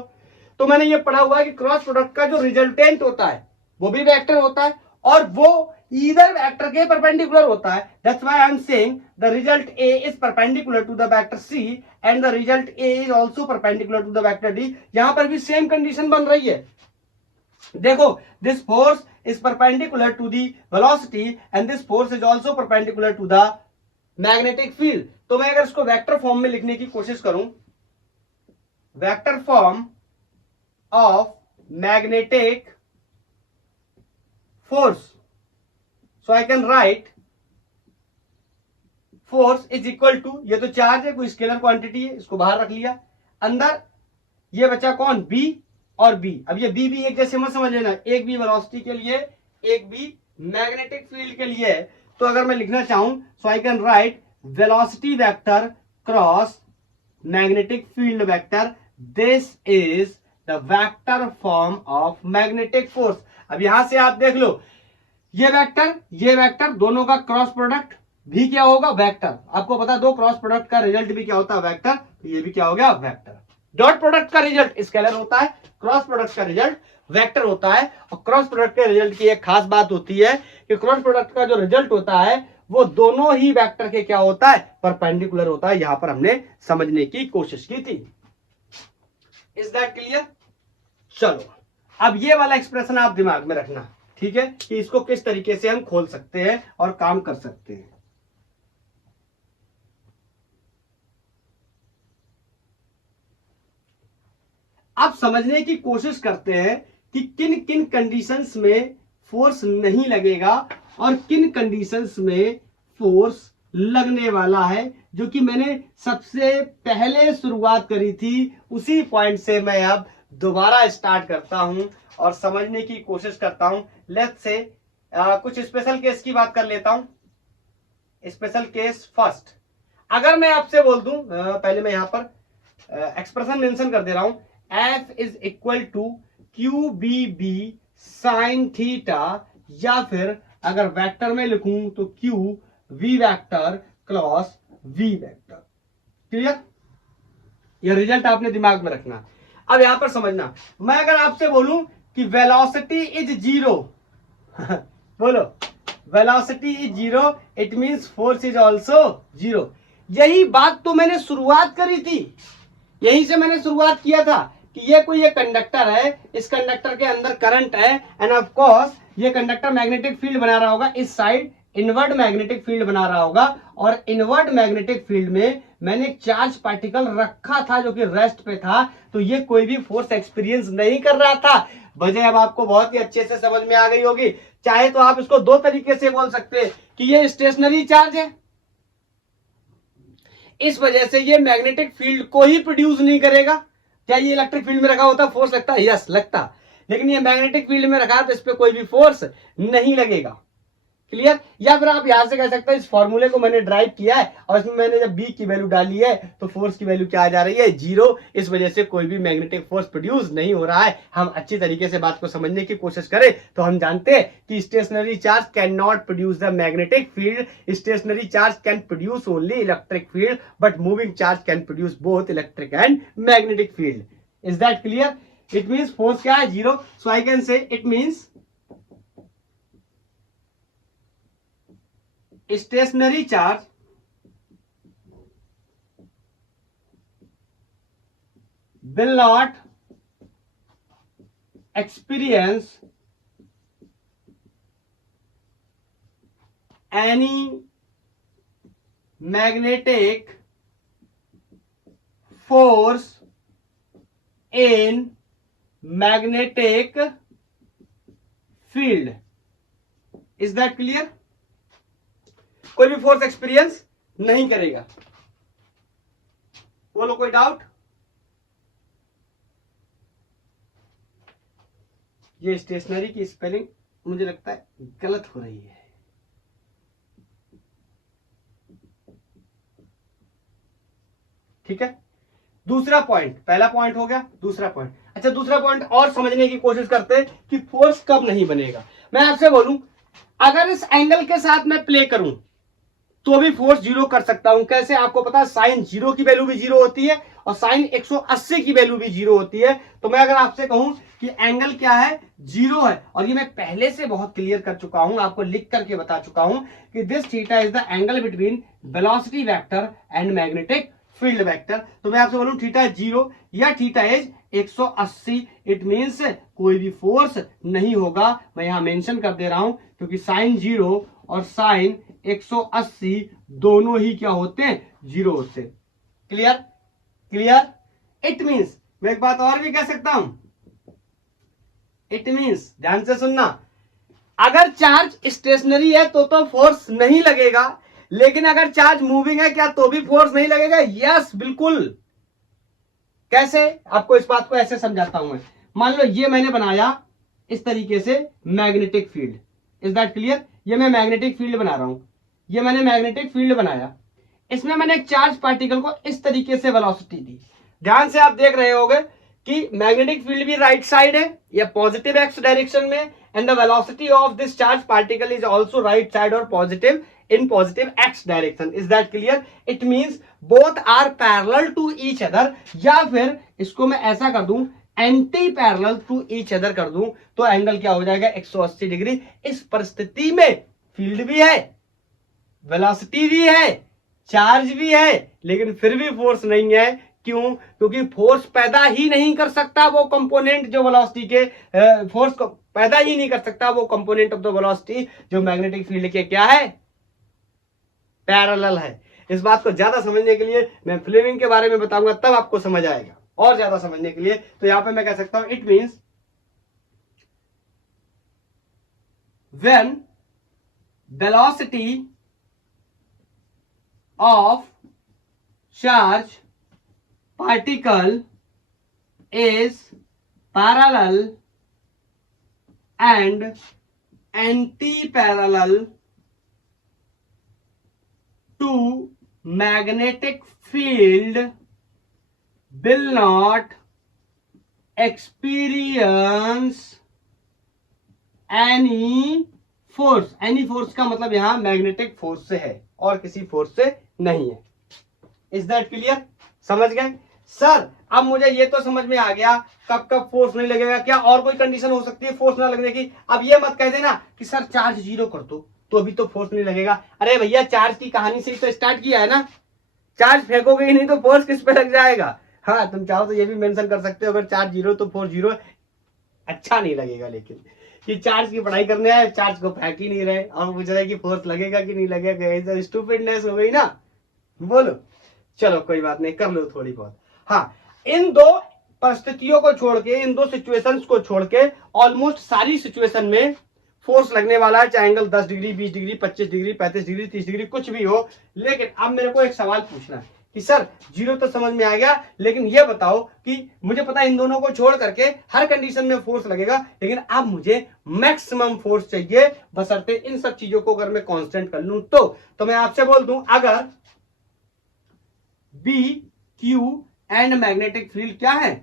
तो मैंने ये पढ़ा हुआ है कि क्रॉस प्रोडक्ट का जो रिजल्टेंट होता है वो भी वेक्टर होता है और वो ईदर वेक्टर के परपेंडिकुलर होता है। That's why I am saying the result A is perpendicular to the vector C and the result A is also perpendicular to the vector D. यहां पर भी सेम कंडीशन बन रही है। देखो, this force is perpendicular to the velocity and this force is also perpendicular to the magnetic field. तो मैं अगर इसको वेक्टर फॉर्म में लिखने की कोशिश करूं, vector form of magnetic force, so I can write force is equal to, ये तो चार्ज है, कोई स्केलर क्वांटिटी है, इसको बाहर रख लिया, अंदर ये बचा कौन, B और B। अब ये B एक जैसे मत समझ लेना, एक B वेलोसिटी के लिए, एक B मैग्नेटिक फील्ड के लिए है। तो अगर मैं लिखना चाहूं, so I can write velocity vector cross magnetic field vector, this is the vector form of magnetic force. अब यहां से आप देख लो, ये वेक्टर दोनों का क्रॉस प्रोडक्ट भी क्या होगा, वेक्टर। आपको पता, दो क्रॉस प्रोडक्ट का रिजल्ट भी क्या होता है, वेक्टर। तो ये भी क्या हो गया, वेक्टर। डॉट प्रोडक्ट का रिजल्ट स्केलर होता है, क्रॉस प्रोडक्ट का रिजल्ट वेक्टर होता है। और क्रॉस प्रोडक्ट के रिजल्ट की एक खास बात होती है कि क्रॉस प्रोडक्ट का जो रिजल्ट होता है वो दोनों ही वेक्टर के क्या होता है, परपेंडिकुलर होता है। यहां पर हमने समझने की कोशिश की थी। Is that clear? चलो, अब ये वाला एक्सप्रेशन आप दिमाग में रखना, ठीक है, कि इसको किस तरीके से हम खोल सकते हैं और काम कर सकते हैं। आप समझने की कोशिश करते हैं कि किन किन कंडीशंस में फोर्स नहीं लगेगा और किन कंडीशंस में फोर्स लगने वाला है, जो कि मैंने सबसे पहले शुरुआत करी थी। उसी पॉइंट से मैं अब दोबारा स्टार्ट करता हूं और समझने की कोशिश करता हूं। लेट्स से कुछ स्पेशल केस की बात कर लेता हूं। स्पेशल केस फर्स्ट, अगर मैं आपसे बोल दूं, पहले मैं यहां पर एक्सप्रेशन मेंशन कर दे रहा हूं, F is equal to Q B B sine theta, या फिर अगर वेक्टर में लिखूं तो Q V vector cross V vector. Clear? ये रिजल्ट आपने दिमाग में रखना। अब यहां पर समझना, मैं अगर आपसे बोलूं कि वेलोसिटी इज जीरो बोलो, velocity is zero, it means force is also zero. यही बात तो मैंने शुरुआत करी थी, यहीं से मैंने शुरुआत किया था कि ये कोई एक कंडक्टर है, इस कंडक्टर के अंदर करंट है एंड ऑफ कोर्स ये कंडक्टर मैग्नेटिक फील्ड बना रहा होगा, इस साइड इनवर्ट मैग्नेटिक फील्ड बना रहा होगा, और इनवर्ट मैग्नेटिक फील्ड में मैंने एक चार्ज पार्टिकल रखा था जो कि रेस्ट पे था, तो ये कोई भी फोर्स एक्सपीरियंस नहीं कर रहा था। वजह अब आपको बहुत ही अच्छे से समझ में आ गई होगी। चाहे तो आप इसको दो तरीके से बोल सकते हैं कि ये स्टेशनरी चार्ज है, इस वजह से ये मैग्नेटिक फील्ड को ही प्रोड्यूस नहीं करेगा। क्या ये इलेक्ट्रिक फील्ड में रखा होता फोर्स लगता है? यस, लगता। लेकिन ये मैग्नेटिक फील्ड में रखा है तो इस पे कोई भी फोर्स नहीं लगेगा। क्लियर? या फिर आप यहां से कह सकते हैं, इस फॉर्मूले को मैंने ड्राइव किया है और इसमें मैंने जब बी की वैल्यू डाली है तो फोर्स की वैल्यू क्या आ जा रही है, जीरो। इस वजह से कोई भी मैग्नेटिक फोर्स प्रोड्यूस नहीं हो रहा है। हम अच्छी तरीके से बात को समझने की कोशिश करें तो हम जानते हैं कि stationary charge can not produce the magnetic field, stationary charge can produce only electric field, but moving charge can produce both electric and magnetic field. Is that clear? It means force क्या है, zero. So I can say it means stationary charge will not experience any magnetic force in magnetic field. Is that clear? कोई भी फोर्स एक्सपीरियंस नहीं करेगा। बोलो कोई डाउट? ये स्टेशनरी की स्पेलिंग मुझे लगता है गलत हो रही है। ठीक है, दूसरा पॉइंट, पहला पॉइंट हो गया, दूसरा पॉइंट। अच्छा, दूसरा पॉइंट और समझने की कोशिश करते हैं कि फोर्स कब नहीं बनेगा। मैं आपसे बोलूं, अगर इस एंगल के साथ मैं प्ले करूं तो भी फोर्स जीरो कर सकता हूं। कैसे? आपको पता है साइन जीरो की वैल्यू भी जीरो होती है और साइन 180 की वैल्यू भी जीरो होती है। तो मैं अगर आपसे कहूं कि एंगल क्या है, जीरो है, और ये मैं पहले से बहुत क्लियर कर चुका हूं, आपको लिख करके बता चुका हूं कि this theta is the angle between velocity vector and magnetic field vector. तो मैं आपसे बोलूं थीटा जीरो या थीटा इज 180, इट मीन्स कोई भी फोर्स नहीं होगा। मैं यहां मेंशन कर दे रहा हूं क्योंकि साइन जीरो और साइन 180 दोनों ही क्या होते हैं, जीरो होते हैं। क्लियर? क्लियर? इट मीन्स, मैं एक बात और भी कह सकता हूं, इट मीन्स, ध्यान से सुनना, अगर चार्ज स्टेशनरी है तो फोर्स नहीं लगेगा, लेकिन अगर चार्ज मूविंग है क्या तो भी फोर्स नहीं लगेगा? यस, बिल्कुल। कैसे? आपको इस बात को ऐसे समझाता हूं मैं। मान लो ये मैंने बनाया इस तरीके से magnetic field. Is that clear? ये मैं मैग्नेटिक फील्ड बना रहा हूं, ये मैंने मैग्नेटिक फील्ड बनाया, इसमें मैंने एक चार्ज पार्टिकल को इस तरीके से वेलोसिटी दी। ध्यान से आप देख रहे होंगे कि मैग्नेटिक फील्ड भी राइट साइड है या पॉजिटिव एक्स डायरेक्शन में, and the velocity of this charge particle is also right side और positive in positive x direction. Is that clear? It means both are parallel to each other, या फिर इसको मैं ऐसा कर दूं, anti parallel to each other कर दूं, तो एंगल क्या हो जाएगा, 180 डिग्री। इस परिस्थिति में फील्ड भी है, वेलोसिटी भी है, चार्ज भी है, लेकिन फिर भी फोर्स नहीं है। क्यों? क्योंकि फोर्स पैदा ही नहीं कर सकता वो कंपोनेंट जो वेलोसिटी के, फोर्स को पैदा ही नहीं कर सकता वो कंपोनेंट ऑफ द वेलोसिटी जो मैग्नेटिक फील्ड के क्या है, पैरेलल है। इस बात को ज्यादा समझने के लिए मैं फ्लेमिंग के बारे में बताऊंगा, तब आपको समझ आएगा। और ज्यादा समझने के लिए तो यहां पे मैं कह सकता हूं, it means when velocity of charge particle is parallel and anti parallel to magnetic field will not experience any force. any force का मतलब यहां मैग्नेटिक फोर्स से है और किसी फोर्स से नहीं है। Is that clear? समझ गए सर? अब मुझे ये तो समझ में आ गया कब कब फोर्स नहीं लगेगा। क्या और कोई कंडीशन हो सकती है फोर्स ना लगने की? अब ये मत कह देना कि सर चार्ज जीरो कर दो तो अभी तो फोर्स नहीं लगेगा। अरे भैया, चार्ज की कहानी से ही तो स्टार्ट किया है ना, चार्ज फेंकोगे ही नहीं तो फोर्स किस पे लग जाएगा। हाँ, तुम चाहो तो ये भी मेंशन कर सकते हो, अगर चार्ज जीरो तो फोर्स जीरो। अच्छा नहीं लगेगा, लेकिन कि चार्ज की पढ़ाई करने आए, चार्ज को फेंक ही नहीं रहे और पूछ रहे कि फोर्स लगेगा कि नहीं लगेगा। स्टूपिडनेस हो गई ना। बोलो, चलो कोई बात नहीं, कर लो थोड़ी बहुत। हाँ, इन दो परिस्थितियों को छोड़ के, इन दो सिचुएशंस को छोड़ के ऑलमोस्ट सारी सिचुएशन में फोर्स लगने वाला है, चाहे angle 10 degree, 20 degree, 25 degree, 35 degree, 30 degree, कुछ भी हो। लेकिन अब मेरे को एक सवाल पूछना है कि सर जीरो तो समझ में आ गया, लेकिन ये बताओ कि मुझे पता है इन दोनों को छोड़ करके हर कंडीशन में फोर्स लगेगा, लेकिन अब मुझे मैक्सिमम फोर्स चाहिए, बशर्ते इन सब चीजों को अगर मैं कांस्टेंट कर लूं तो मैं आपसे बोल दूं, अगर B, Q and magnetic field क्या है,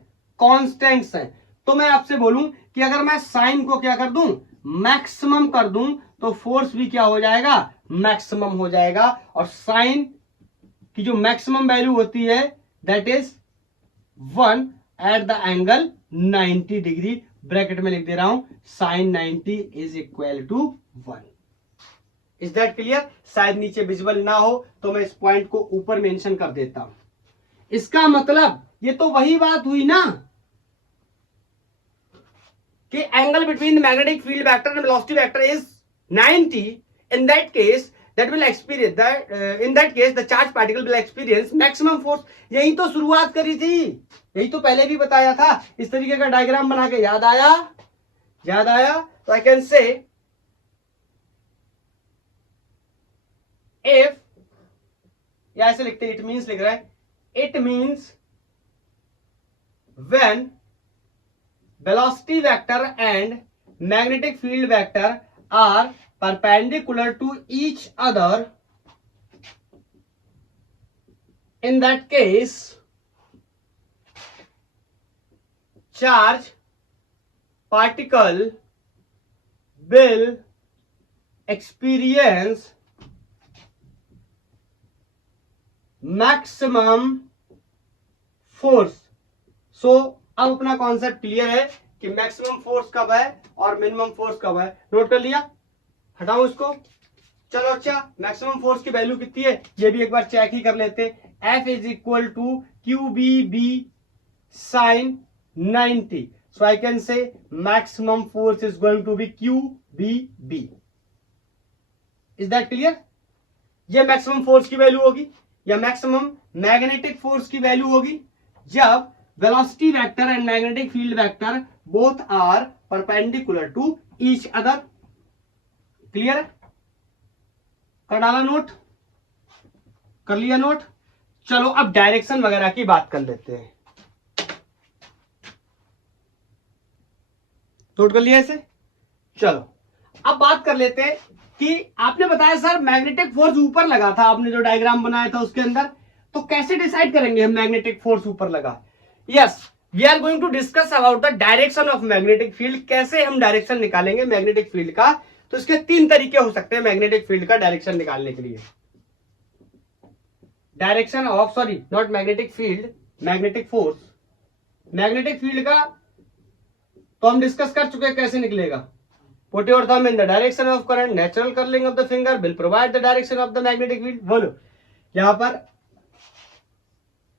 कांस्टेंट्स हैं, तो मैं आपसे बोलूं कि अगर मैं साइन को क्या कर दूं, मैक्सिमम कर दूं, तो फोर्स भी क्या हो जाएगा, मैक्सिमम हो जाएगा। और साइन की जो मैक्सिमम वैल्यू होती है that is 1 at the angle 90 degree. Bracket में लिख दे रहा हूं, sine 90 is equal to 1। Is that clear? शायद नीचे विजिबल ना हो तो मैं इस पॉइंट को ऊपर मेंशन कर देता हूं। इसका मतलब ये तो वही बात हुई ना कि angle between the magnetic field vector and velocity vector is 90। In that case that will experience that in that case the charged particle will experience maximum force. यही तो शुरुआत करी थी, यही तो पहले भी बताया था. इस तरीके का डायग्राम बना के याद आया. तो I can say if, या ऐसे लिखते हैं, it means लिख रहा है, it means when velocity vector and magnetic field vector are perpendicular to each other, in that case charge particle will experience maximum force. So अब अपना कॉन्सेप्ट क्लियर है कि मैक्सिमम फोर्स कब है और मिनिमम फोर्स कब है. नोट कर लिया, हटाओ इसको. चलो अच्छा, मैक्सिमम फोर्स की वैल्यू कितनी है ये भी एक बार चेक ही कर लेते. F is equal to QBB sin 90. So I can say maximum force is going to be QBB. Is that clear? ये मैक्सिमम फोर्स की वैल्यू होगी या मैक्सिमम मैग्नेटिक फोर्स की वैल्यू होगी जब velocity vector and magnetic field vector both are perpendicular to each other. Clear है? कर डाला नोट, कर लिया नोट. चलो अब डायरेक्शन वगैरह की बात कर लेते हैं. नोट कर लिया इसे. चलो अब बात कर लेते हैं कि आपने बताया सर मैग्नेटिक फोर्स ऊपर लगा था, आपने जो डायग्राम बनाया था उसके अंदर, तो कैसे डिसाइड करेंगे हम मैग्नेटिक फोर्स ऊपर लगा. Yes, we are going to discuss about the direction of magnetic field. कैसे हम डायरेक्शन निकालेंगे मैग्नेटिक फील्ड का. तो इसके तीन तरीके हो सकते हैं मैग्नेटिक फील्ड का डायरेक्शन निकालने के लिए. Direction of, sorry not magnetic field, magnetic force. Magnetic field का तो हम डिस्कस कर चुके हैं कैसे निकलेगा. Put your thumb in the direction of current, natural curling of the finger will provide the direction of the magnetic field. बोलो, यहां पर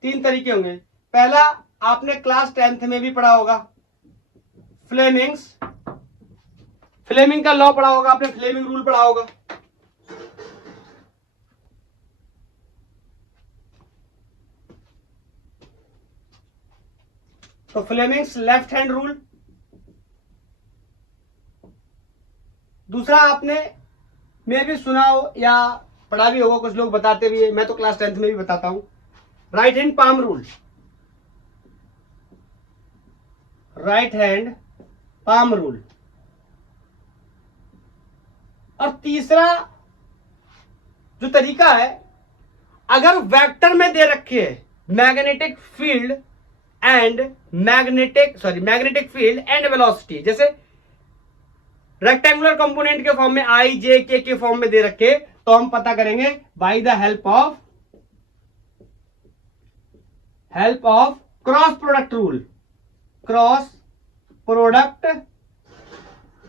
तीन तरीके होंगे. पहला आपने क्लास 10th में भी पढ़ा होगा, फ्लेमिंग का लॉ पढ़ा होगा आपने, फ्लेमिंग रूल पढ़ा होगा. तो फ्लेमिंग्स लेफ्ट हैंड रूल. दूसरा आपने मैं भी सुना हो या पढ़ा भी होगा, कुछ लोग बताते भी है, मैं तो क्लास 10th में भी बताता हूं, right hand palm rule. Right hand palm rule. और तीसरा जो तरीका है, अगर वेक्टर में दे रखे है magnetic field and magnetic field and velocity, जैसे रेक्टेंगुलर कंपोनेंट के फॉर्म में आई जे के फॉर्म में दे रखे, तो हम पता करेंगे by the help of cross product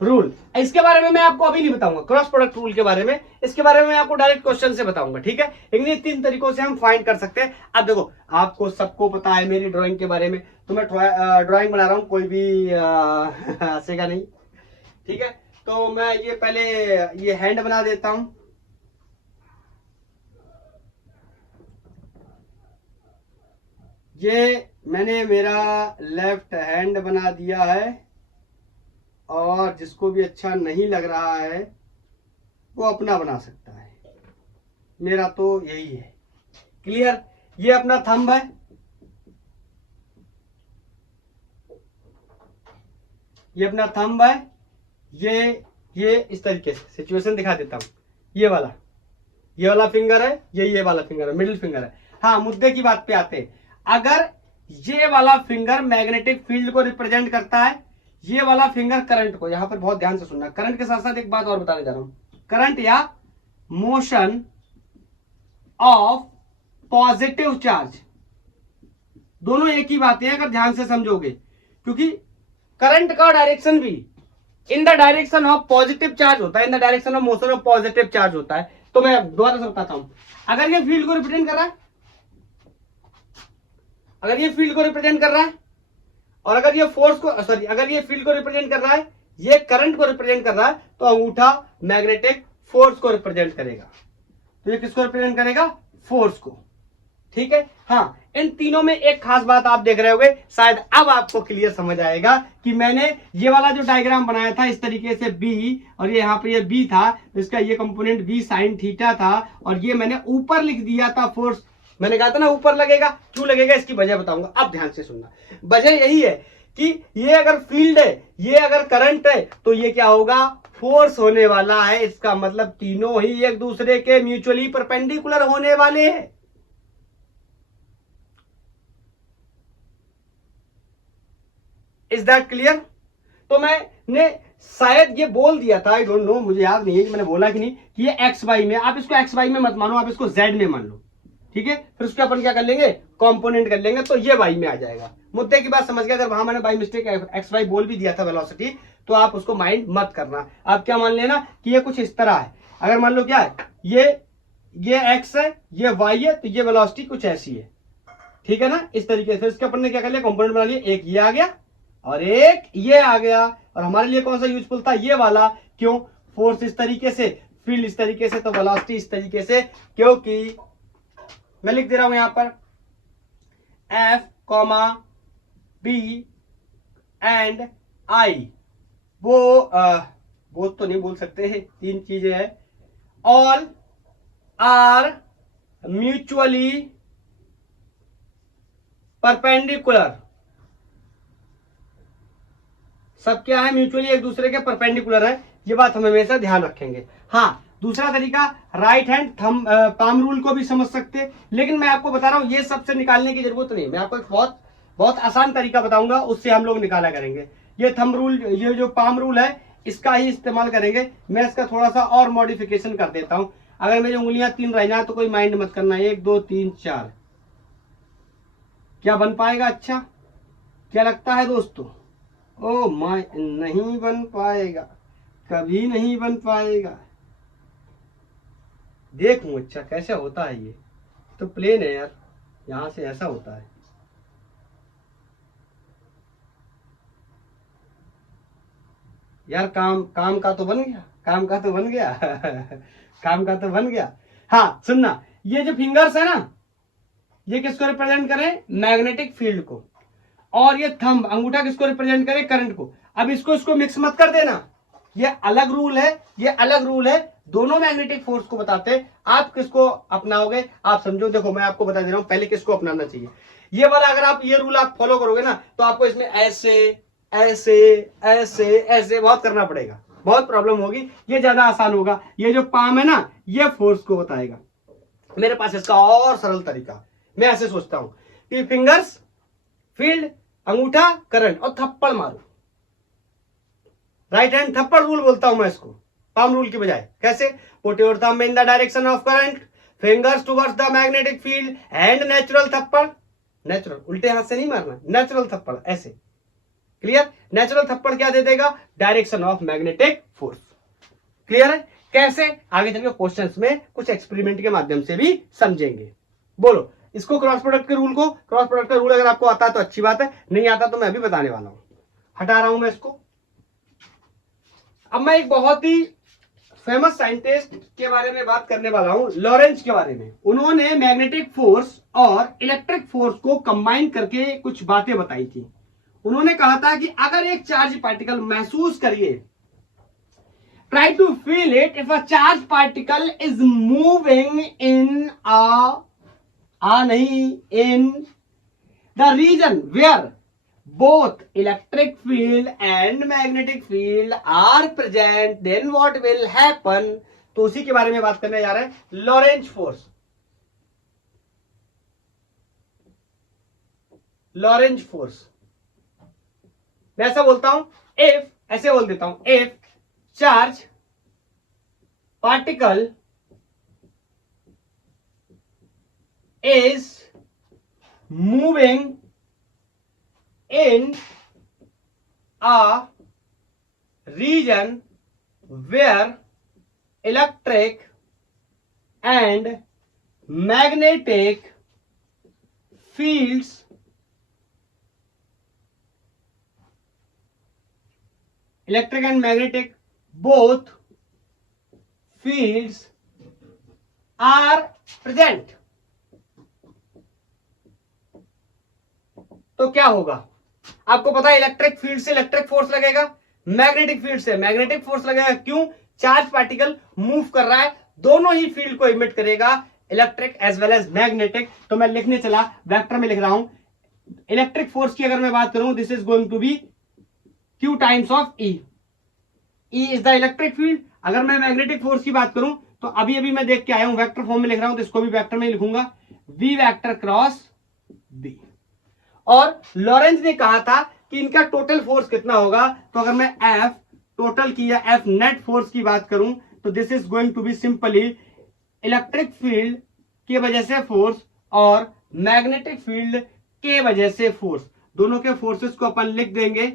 rule. इसके बारे में मैं आपको अभी नहीं बताऊंगा क्रॉस प्रोडक्ट रूल के बारे में, इसके बारे में मैं आपको डायरेक्ट क्वेश्चन से बताऊंगा. ठीक है, लेकिन ये तीन तरीकों से हम फाइंड कर सकते हैं. अब देखो, आपको सबको पता है मेरी ड्राइंग के बारे में, तो मैं ड्राइंग बना रहा हूं, कोई भी हंसेगा नहीं. ठीक है, तो मैं ये पहले ये हैंड बना देता हूं. ये मैंने मेरा लेफ्ट हैंड बना दिया है, और जिसको भी अच्छा नहीं लग रहा है वो अपना बना सकता है. मेरा तो यही है. क्लियर? ये अपना थंब है, ये अपना थंब है. ये इस तरीके से सिचुएशन दिखा देता हूं. ये वाला फिंगर है, ये वाला फिंगर है, मिडिल फिंगर है. हाँ, मुद्दे की बात पे आते हैं. अगर ये वाला फिंगर मैग्नेटिक फील्ड को रिप्रेजेंट करता है, ये वाला फिंगर करंट को, यहां पर बहुत ध्यान से सुनना. करंट के साथ साथ एक बात और बताने जा रहा हूं, करंट या मोशन ऑफ पॉजिटिव चार्ज, दोनों एक ही बात है अगर ध्यान से समझोगे, क्योंकि करंट का डायरेक्शन भी इन the direction of positive charge होता है, इन the direction of motion of positive charge होता है. तो मैं दोबारा से बताता हूं. अगर ये फील्ड को रिप्रेजेंट कर रहा है, अगर ये फील्ड को रिप्रेजेंट कर रहा है, और अगर ये फोर्स को, सॉरी, अगर ये फील्ड को रिप्रेजेंट कर रहा है, ये करंट को रिप्रेजेंट कर रहा है, तो अंगूठा मैग्नेटिक फोर्स को रिप्रेजेंट करेगा. तो ये किसको रिप्रेजेंट करेगा? फोर्स को। ठीक है। हाँ, इन तीनों में एक खास बात आप देख रहे होगे, शायद अब आपको क्लियर समझ आएगा कि मैंने ये वाला जो डायग्राम बनाया था इस तरीके से बी, और ये यहाँ पे ये बी था, तो इसका ये कंपोनेंट बी साइन थीटा था, और ये मैंने ऊपर लिख दिया था फोर्स। मैंने कहा था ना ऊपर लगेगा, क्यों लगेगा इसकी वजह बताऊंगा, अब ध्यान से सुनना। वजह यही है कि ये अगर फील्ड है, ये अगर करंट है, तो ये क्या होगा? फोर्स होने वाला है। इसका मतलब तीनों ही एक दूसरे के म्यूचुअली परपेंडिकुलर होने वाले हैं। Is that clear? तो मैंने शायद ये बोल दिया था, आई डोंट नो, मुझे याद नहीं है कि मैंने बोला कि नहीं, कि ये एक्स वाई में, आप इसको एक्स वाई में मत मानो, आप इसको जेड में मान लो। ठीक है, फिर उसके अपन क्या कर लेंगे? कंपोनेंट कर लेंगे, तो ये वाई में आ जाएगा। मुद्दे की बात समझ गए? अगर वहां मैंने बाई मिस्टेक एक्स वाई बोल भी दिया था वेलोसिटी, तो आप उसको माइंड मत करना। आप क्या मान लेना कि ये कुछ इस तरह है। अगर मान लो क्या है, ये एक्स है, ये वाई है, तो ये वेलोसिटी कुछ ऐसी है। ठीक है ना? इस तरीके से इसके अपन ने क्या कर लिया? कंपोनेंट बना लिया। एक ये आ गया और एक ये आ गया, और हमारे लिए कौन सा यूजफुल था? ये वाला। क्यों? फोर्स इस तरीके से, फील्ड इस तरीके से, तो वेलोसिटी इस तरीके से। क्योंकि मैं लिख दे रहा हूं यहां पर F comma B and I, वो तो नहीं बोल सकते हैं, तीन चीजें हैं। ऑल आर म्यूचुअली परपेंडिकुलर, सब क्या है? म्यूचुअली एक दूसरे के परपेंडिकुलर है। ये बात हम हमेशा ध्यान रखेंगे। हाँ, दूसरा तरीका right hand thumb palm rule को भी समझ सकते हैं, लेकिन मैं आपको बता रहा हूं ये सबसे निकालने की जरूरत नहीं। मैं आपको एक बहुत बहुत आसान तरीका बताऊंगा, उससे हम लोग निकाला करेंगे। ये थंब रूल, ये जो पाम रूल है, इसका ही इस्तेमाल करेंगे। मैं इसका थोड़ा सा और मॉडिफिकेशन कर देता हूं। अगर मेरी उंगलियां 3 रहना तो कोई माइंड मत करना। 1 2 3 4 क्या बन पाएगा? अच्छा, क्या लगता है दोस्तों? ओ माय, नहीं बन पाएगा, कभी नहीं बन पाएगा। देखूं अच्छा कैसे होता है। ये तो प्लेन है यार, यहां से ऐसा होता है। यार काम काम का तो बन गया, काम का तो बन गया काम का तो बन गया। हाँ सुनना, ये जो फिंगर्स है ना, ये किसको रिप्रेजेंट करें? मैग्नेटिक फील्ड को। और ये थंब अंगूठा किसको रिप्रेजेंट करे? करंट को। अब इसको मिक्स मत कर देना, ये अलग रूल है, ये अलग रूल है। दोनों मैग्नेटिक फोर्स को बताते हैं। आप किसको अपनाओगे? आप समझो, देखो मैं आपको बता दे रहा हूं पहले किसको अपनाना चाहिए। ये वाला अगर आप ये रूल आप फॉलो करोगे ना, तो आपको इसमें ऐसे ऐसे ऐसे ऐसे बहुत करना पड़ेगा, बहुत प्रॉब्लम होगी। ये ज्यादा आसान होगा। ये जो पाम है ना, ये फोर्स को बताएगा। मेरे पास इसका और सरल तरीका, मैं ऐसे सोचता हूं कि फिंगर्स फील्ड, अंगूठा करंट, और थप्पड़ मारो। राइट हैंड थप्पड़ रूल बोलता हूं मैं इसको, पाम रूल की बजाय। कैसे? Put your thumb in the direction of current, fingers towards the magnetic field, and natural थप्पड़। नेचुरल, उल्टे हाथ से नहीं मारना, नेचुरल थप्पड़ ऐसे। क्लियर? नेचुरल थप्पड़ क्या दे देगा? Direction of magnetic force. Clear है? कैसे? आगे चलकर क्वेश्चंस में कुछ एक्सपेरिमेंट के माध्यम से भी समझेंगे। बोलो इसको, क्रॉस प्रोडक्ट के रूल को। क्रॉस प्रोडक्ट का रूल अगर आपको आता है तो अच्छी बात है, नहीं आता तो मैं भी बताने वाला हूं। हटा रहा हूं मैं इसको। अब मैं एक बहुत ही फेमस साइंटिस्ट के बारे में बात करने वाला हूं, लॉरेंज के बारे में। उन्होंने मैग्नेटिक फोर्स और इलेक्ट्रिक फोर्स को कंबाइन करके कुछ बातें बताई थी। उन्होंने कहा था कि अगर एक चार्ज पार्टिकल, महसूस करिए, try to feel it, if a charge particle is moving in in the region where both electric field and magnetic field are present, then what will happen? तो उसी के बारे में बात करने जा रहे हैं, लॉरेंज फोर्स। लॉरेंज फोर्स मैं ऐसा बोलता हूं, इफ, ऐसे बोल देता हूं, if charge particle is moving in a region where electric and magnetic fields both fields are present, तो क्या होगा? आपको पता है इलेक्ट्रिक फील्ड से इलेक्ट्रिक फोर्स लगेगा, मैग्नेटिक फील्ड से मैग्नेटिक फोर्स लगेगा। क्यों? चार्ज पार्टिकल मूव कर रहा है, दोनों ही फील्ड को इमिट करेगा, electric as well as magnetic. तो मैं लिखने चला, वेक्टर में लिख रहा हूं, इलेक्ट्रिक फोर्स की अगर मैं बात करूं, this is going to be Q times of E। E is the electric field. अगर मैं मैग्नेटिक फोर्स की बात करूं तो अभी अभी मैं देख के आया हूं, वेक्टर फॉर्म में लिख रहा हूं, तो इसको भी वेक्टर में ही लिखूंगा, V वेक्टर क्रॉस B। और लॉरेंज ने कहा था कि इनका टोटल फोर्स कितना होगा, तो अगर मैं F टोटल की या F नेट फोर्स की बात करूं तो this is going to be simply electric field की वजह से फोर्स और मैग्नेटिक फील्ड के वजह से फोर्स, दोनों के फोर्सेस को अपन लिख देंगे।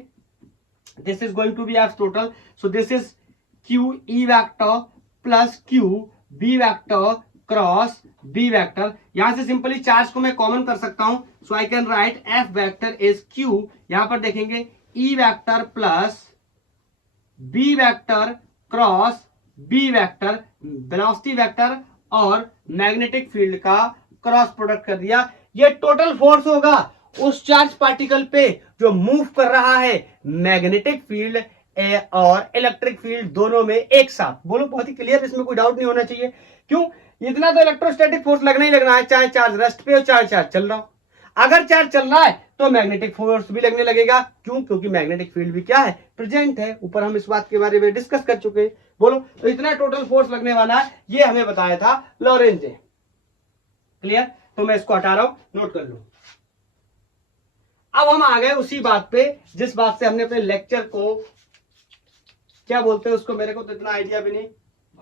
This is going to be F total, so this is Q E vector plus Q B vector cross B vector. यहां से सिंपली चार्ज को मैं कॉमन कर सकता हूं, so I can write F vector is Q, यहां पर देखेंगे E vector plus B vector cross B vector, velocity vector और मैग्नेटिक फील्ड का क्रॉस प्रोडक्ट कर दिया। ये टोटल फोर्स होगा उस चार्ज पार्टिकल पे जो मूव कर रहा है मैग्नेटिक फील्ड और इलेक्ट्रिक फील्ड दोनों में एक साथ। बोलो, बहुत ही क्लियर, इसमें कोई डाउट नहीं होना चाहिए। क्यों? इतना तो इलेक्ट्रोस्टैटिक फोर्स लगना ही लगना है, चाहे चार्ज रेस्ट पे हो चाहे चार्ज चल रहा हो। अगर चार्ज चल रहा है तो मैग्नेटिक फोर्स भी लगने लगेगा। क्यों? क्योंकि मैग्नेटिक फील्ड भी क्या है? प्रेजेंट है। ऊपर हम इस बात के बारे में डिस्कस कर चुके हैं। बोलो, तो इतना टोटल फोर्स लगने वाला है, ये हमें बताया था लॉरेंज ने। क्लियर? तो मैं इसको हटा रहा हूं, नोट कर लो। अब हम आ गए उसी बात पे जिस बात से हमने अपने लेक्चर को, क्या बोलते हैं उसको, मेरे को तो इतना आइडिया भी नहीं,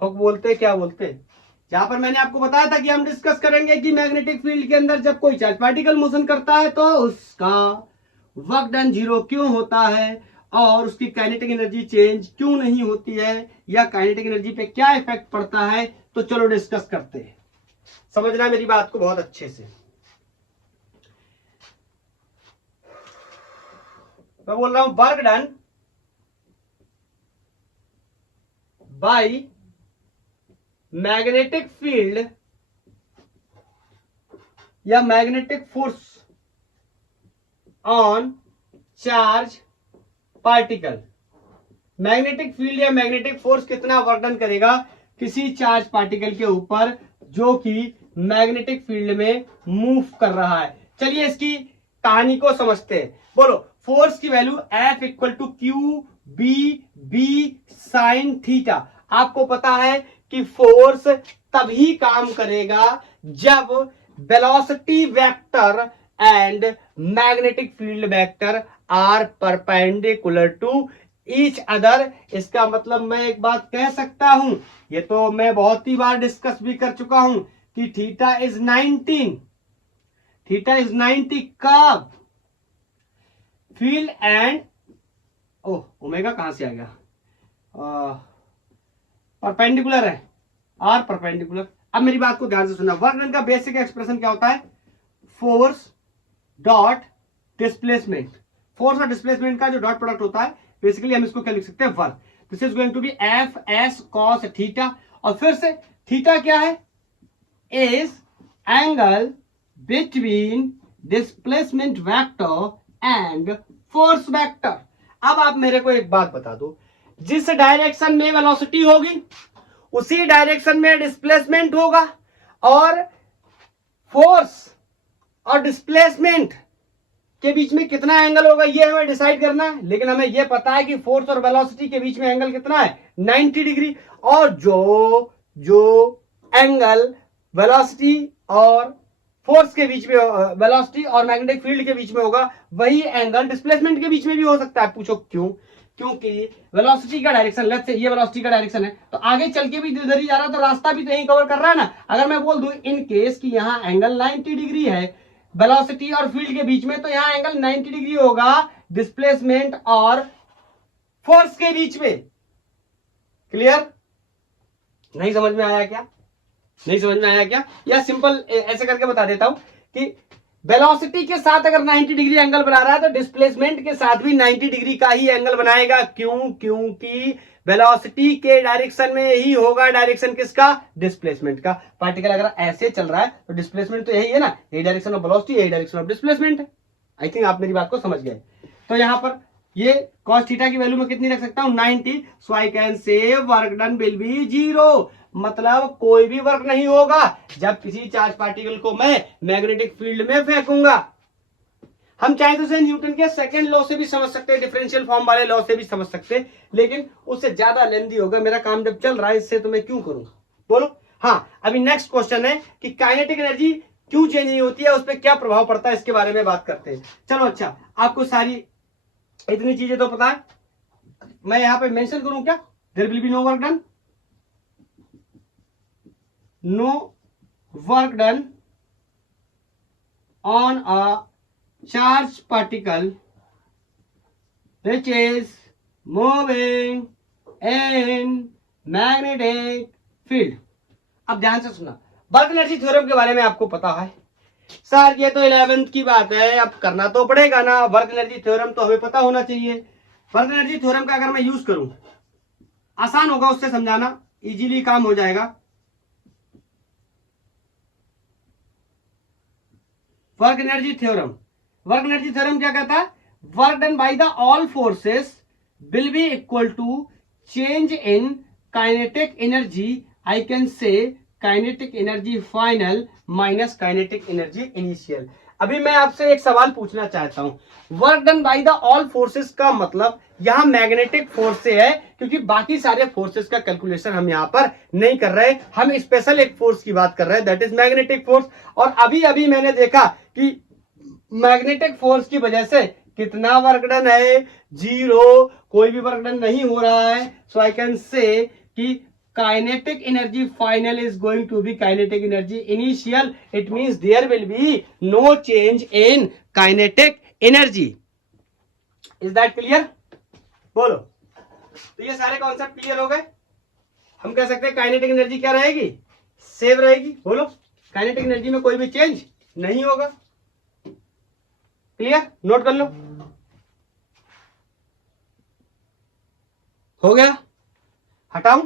हुक बोलते क्या बोलते, जहां पर मैंने आपको बताया था कि हम डिस्कस करेंगे कि मैग्नेटिक फील्ड के अंदर जब कोई चार्ज पार्टिकल मोशन करता है तो उसका वर्क डन जीरो क्यों होता है और उसकी काइनेटिक एनर्जी चेंज क्यों नहीं होती है, या काइनेटिक एनर्जी पे क्या इफेक्ट पड़ता है। तो चलो डिस्कस करते हैं, समझना मेरी बात को बहुत अच्छे से। मैं बोल रहा हूं work done by magnetic field या magnetic force on charge particle. Magnetic field या मैग्नेटिक फोर्स कितना वर्क करेगा किसी चार्ज पार्टिकल के ऊपर जो कि मैग्नेटिक फील्ड में मूव कर रहा है। चलिए इसकी कहानी को समझते हैं। बोलो, फोर्स की value F equal to Q B B sine theta. आपको पता है कि फोर्स तभी काम करेगा जब velocity vector and magnetic field vector are perpendicular to each other. इसका मतलब मैं एक बात कह सकता हूं, ये तो मैं बहुत ही बार डिस्कस भी कर चुका हूं कि थीटा इज 90, थीटा इज 90 कब फील्ड एंड ओमेगा कहां से आ गया, परपेंडिकुलर है, आर परपेंडिकुलर। अब मेरी बात को ध्यान से सुनना, वर्क डन का बेसिक एक्सप्रेशन क्या होता है? Force dot displacement. फोर्स और डिस्प्लेसमेंट का जो डॉट प्रोडक्ट होता है, बेसिकली हम इसको क्या लिख सकते हैं? Work. This is going to be F S cos theta. और फिर से थीटा क्या है? Is angle between displacement vector and force vector. अब आप मेरे को एक बात बता दो, जिस डायरेक्शन में वेलोसिटी होगी उसी डायरेक्शन में डिस्प्लेसमेंट होगा, और फोर्स और डिस्प्लेसमेंट के बीच में कितना एंगल होगा ये हमें डिसाइड करना है। लेकिन हमें यह पता है कि फोर्स और वेलोसिटी के बीच में एंगल कितना है? 90 डिग्री। और जो एंगल वेलोसिटी और फोर्स के बीच में, वेलोसिटी और मैग्नेटिक फील्ड के बीच में होगा, वही एंगल डिस्प्लेसमेंट के बीच में भी हो सकता है। पूछो क्यों? क्योंकि वेलोसिटी का डायरेक्शन, लेट्स से ये वेलोसिटी का डायरेक्शन है, तो आगे चल के भी इधर ही जा रहा है, तो रास्ता भी तो यही कवर कर रहा है ना। अगर मैं बोल दूं इन केस कि यहां एंगल 90 डिग्री है वेलोसिटी और फील्ड के बीच में, तो यहां एंगल 90 डिग्री होगा डिस्प्लेसमेंट और फोर्स के बीच में। क्लियर? नहीं समझ में आया क्या? नहीं समझ में आया क्या? या सिंपल ऐसे करके बता देता हूं कि वेलोसिटी के साथ अगर 90 डिग्री एंगल बना रहा है तो डिस्प्लेसमेंट के साथ भी 90 डिग्री का ही एंगल बनाएगा। क्यों? क्योंकि वेलोसिटी के डायरेक्शन में यही होगा, डायरेक्शन किसका? डिस्प्लेसमेंट का। पार्टिकल अगर ऐसे चल रहा है तो डिस्प्लेसमेंट तो यही है ना, यही डायरेक्शन ऑफ वेलोसिटी, यही डायरेक्शन ऑफ डिस्प्लेसमेंट है। आई थिंक आप मेरी बात को समझ गए। तो यहां पर ये cos थीटा की वैल्यू में कितनी रख सकता हूं? 90। So I can say work done will be 0, मतलब कोई भी वर्क नहीं होगा जब किसी चार्ज पार्टिकल को मैं मैग्नेटिक फील्ड में फेंकूंगा। हम चाहे तो इसे न्यूटन के सेकंड लॉ से भी समझ सकते हैं, डिफरेंशियल फॉर्म वाले लॉ से भी समझ सकते हैं, लेकिन उससे ज्यादा लेंथी होगा। मेरा काम जब चल रहा है इससे तो मैं क्यों करूंगा, बोलो। हाँ, अभी नेक्स्ट क्वेश्चन है कि काइनेटिक एनर्जी क्यों चेंज नहीं होती है, उस पर क्या प्रभाव पड़ता है, इसके बारे में बात करते हैं। चलो अच्छा, आपको सारी इतनी चीजें तो पता है, मैं यहां पे मेंशन करूं क्या? There will be no work done, no work done on a charged particle which is moving in magnetic field। अब ध्यान से सुना, वर्क एनर्जी थ्योरम के बारे में आपको पता है सर, ये तो 11th की बात है, अब करना तो पड़ेगा ना। वर्क एनर्जी थ्योरम तो हमें पता होना चाहिए। वर्क एनर्जी थ्योरम का अगर मैं यूज करूं, आसान होगा उससे समझाना, इजीली काम हो जाएगा। Work energy theorem, work energy theorem क्या कहता है? Work done by the all forces will be equal to change in kinetic energy, I can say kinetic energy final minus kinetic energy initial. अभी मैं आपसे एक सवाल पूछना चाहता हूं, work done by the all forces का मतलब यहां मैग्नेटिक फोर्स से है, क्योंकि बाकी सारे फोर्सेस का कैलकुलेशन हम यहां पर नहीं कर रहे, हम स्पेशल एक फोर्स की बात कर रहे हैं, दैट इज मैग्नेटिक फोर्स। और अभी अभी मैंने देखा कि मैग्नेटिक फोर्स की वजह से कितना वर्क डन है? 0, कोई भी वर्क डन नहीं हो रहा है। सो आई कैन से कि kinetic energy final is going to be kinetic energy initial, it means there will be no change in kinetic energy. Is that clear? बोलो। तो ये सारे कॉन्सेप्ट क्लियर हो गए। हम कह सकते हैं काइनेटिक एनर्जी क्या रहेगी? सेव रहेगी। बोलो, काइनेटिक एनर्जी में कोई भी चेंज नहीं होगा। क्लियर? नोट कर लो। हो गया? हटाऊं?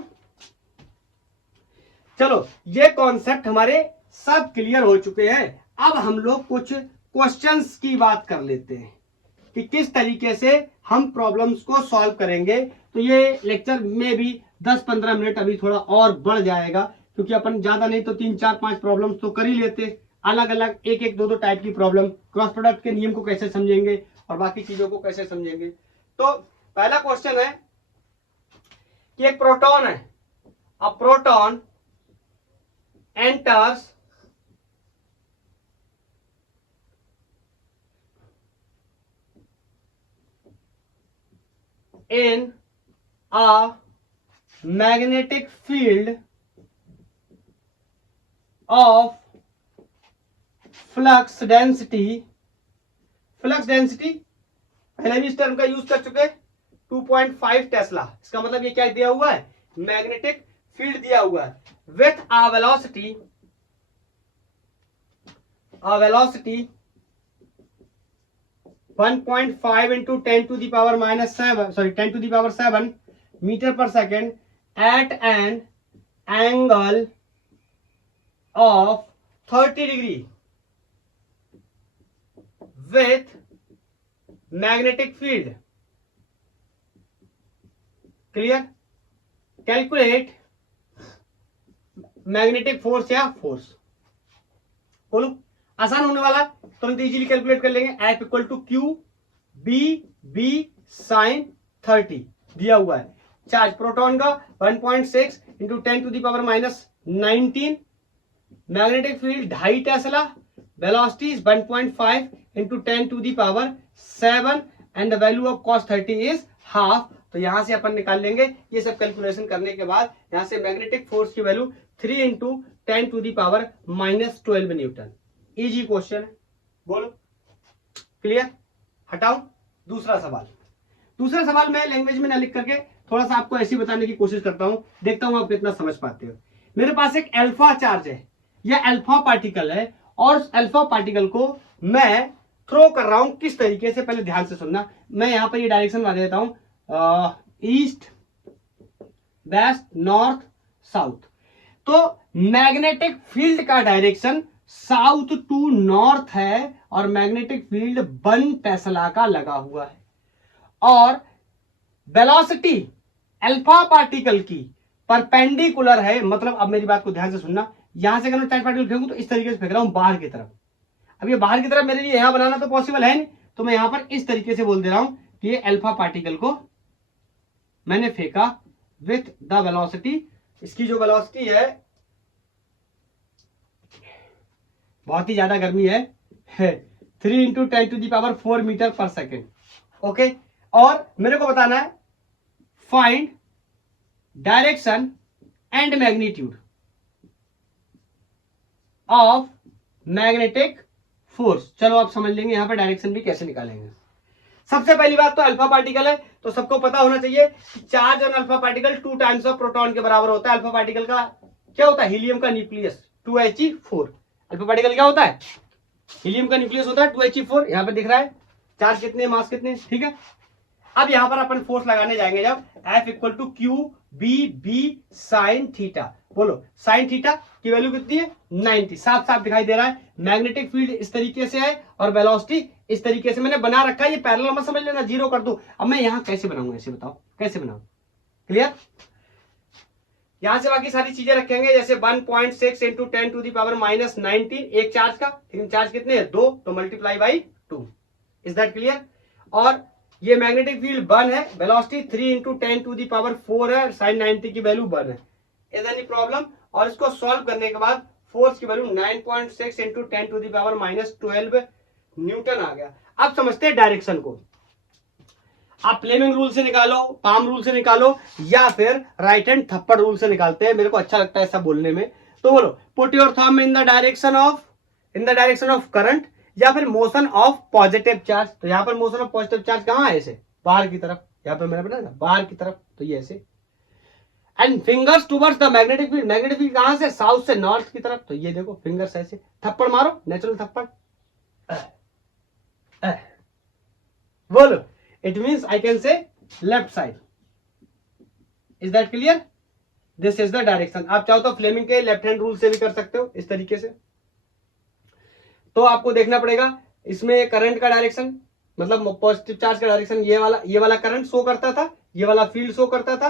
चलो, ये कॉन्सेप्ट हमारे सब क्लियर हो चुके हैं। अब हम लोग कुछ क्वेश्चंस की बात कर लेते हैं कि किस तरीके से हम प्रॉब्लम्स को सॉल्व करेंगे। तो ये लेक्चर में भी 10-15 मिनट अभी थोड़ा और बढ़ जाएगा, क्योंकि अपन ज्यादा नहीं तो 3-4-5 प्रॉब्लम्स तो कर ही लेते, अलग अलग 1-1, 2-2 टाइप की प्रॉब्लम, क्रॉस प्रोडक्ट के नियम को कैसे समझेंगे और बाकी चीजों को कैसे समझेंगे। तो पहला क्वेश्चन है कि एक प्रोटॉन है, a proton enters in a magnetic field of flux density पहले भी इस टर्म का यूज कर चुके, 2.5 टेस्ला। इसका मतलब ये क्या दिया हुआ है? मैग्नेटिक फील्ड दिया हुआ है with a velocity 1.5 into 10 to the power minus 7, 10 to the power 7 meter per second at an angle of 30 degree with magnetic field. Clear? Calculate magnetic force या force. बोलो, आसान होने वाला, तुरंत इजीली कैलकुलेट कर लेंगे। F equal to Q B sine 30 दिया हुआ है। चार्ज प्रोटॉन का 1.6 into 10 to the power minus 19, magnetic field 2.5 tesla, velocity is 1.5 into 10 to the power 7 and the value of cos 30 is half. तो यहां से अपन निकाल लेंगे। ये सब कैलकुलेशन करने के बाद यहां से मैग्नेटिक फोर्स की value 3 into 10 to the power minus 12 newton. Easy question है, बोलो। क्लियर? हटाओ। दूसरा सवाल मैं लैंग्वेज में ना लिख करके थोड़ा सा आपको ऐसे बताने की कोशिश करता हूं, देखता हूं आप कितना समझ पाते हो। मेरे पास एक अल्फा चार्ज है, यह अल्फा पार्टिकल है और अल्फा पार्टिकल को मैं थ्रो कर रहा हूं किस तरीके से, पहले ध्यान से सुनना। मैं यहां पर ये डायरेक्शन बना देता हूं, ईस्ट वेस्ट नॉर्थ साउथ। तो मैग्नेटिक फील्ड का डायरेक्शन साउथ टू नॉर्थ है और मैग्नेटिक फील्ड 1 टेस्ला का लगा हुआ है और वेलोसिटी अल्फा पार्टिकल की परपेंडिकुलर है। मतलब अब मेरी बात को ध्यान से सुनना, यहां से अगर मैं चार्ज पार्टिकल फेंकूं तो इस तरीके से फेंक रहा हूं बाहर की तरफ। अब ये बाहर की तरफ मेरे लिए यहां बनाना तो पॉसिबल है नहीं, तो मैं यहां पर इस तरीके से बोल दे रहा हूं कि ये अल्फा पार्टिकल को मैंने फेंका विथ द वेलोसिटी। इसकी जो वेलोसिटी है, बहुत ही ज्यादा गर्मी है, 3 × 10⁴ मीटर पर सेकेंड। ओके, और मेरे को बताना है find direction and magnitude of magnetic force. चलो आप समझ लेंगे यहां पर डायरेक्शन भी कैसे निकालेंगे। सबसे पहली बात तो अल्फा पार्टिकल है, तो सबको पता होना चाहिए कि charge on alpha particle 2 times of proton के बराबर होता है। अल्फा पार्टिकल का क्या होता है, हीलियम का न्यूक्लियस 2He4। अल्फा पार्टिकल क्या होता है, हीलियम का न्यूक्लियस होता है 2He4। यहां पर दिख रहा है चार्ज कितने, मास कितने, ठीक है। अब यहां पर अपन फोर्स लगाने जाएंगे जब F = QBB sin थीटा। बोलो sin थीटा की वैल्यू कितनी है, 90। साफ साफ दिखाई दे रहा है मैग्नेटिक फील्ड इस तरीके से है और वेलोसिटी इस तरीके से मैंने बना रखा है। ये पैरेलल मत समझ लेना, 0 कर दो। अब मैं यहां कैसे बनाऊंगा, ऐसे बताओ कैसे बनाऊं, क्लियर। यहां से बाकी सारी चीजें रखेंगे, जैसे 1.6 × 10⁻−19 एक चार्ज का, लेकिन चार्ज कितने हैं, 2, तो ×2। Is that clear. और ये मैग्नेटिक फील्ड 1 है, वेलोसिटी 3 × 10⁴ है, sin 90 की वैल्यू 1 है। Is any problem. और इसको सॉल्व करने के बाद फोर्स की वैल्यू 9.6 × 10⁻−12 न्यूटन आ गया। अब समझते हैं डायरेक्शन को। आप फ्लेमिंग रूल से निकालो, पाम रूल से निकालो, या फिर राइट हैंड थप्पड़ रूल से निकालते हैं, मेरे को अच्छा लगता है ऐसा बोलने में। तो बोलो put your thumb in the direction of current या फिर मोशन ऑफ पॉजिटिव चार्ज। तो यहां पर मोशन ऑफ पॉजिटिव चार्ज कहां है, ऐसे बाहर की तरफ, यहां पर मैंने बताया ना बाहर की तरफ, तो ये ऐसे। And fingers towards the magnetic field. Magnetic field कहां से, साउथ से नॉर्थ की तरफ, तो ये देखो फिंगर्स ऐसे। थप्पड़ मारो, नेचुरल थप्पड़। बोलो इट मीन्स आई कैन से left side. Is that clear. This is the direction. आप चाहो तो फ्लेमिंग के लेफ्ट हैंड रूल से भी कर सकते हो इस तरीके से। तो आपको देखना पड़ेगा इसमें करंट का डायरेक्शन, मतलब पॉजिटिव चार्ज का डायरेक्शन ये वाला करंट शो करता था, ये वाला फील्ड शो करता था।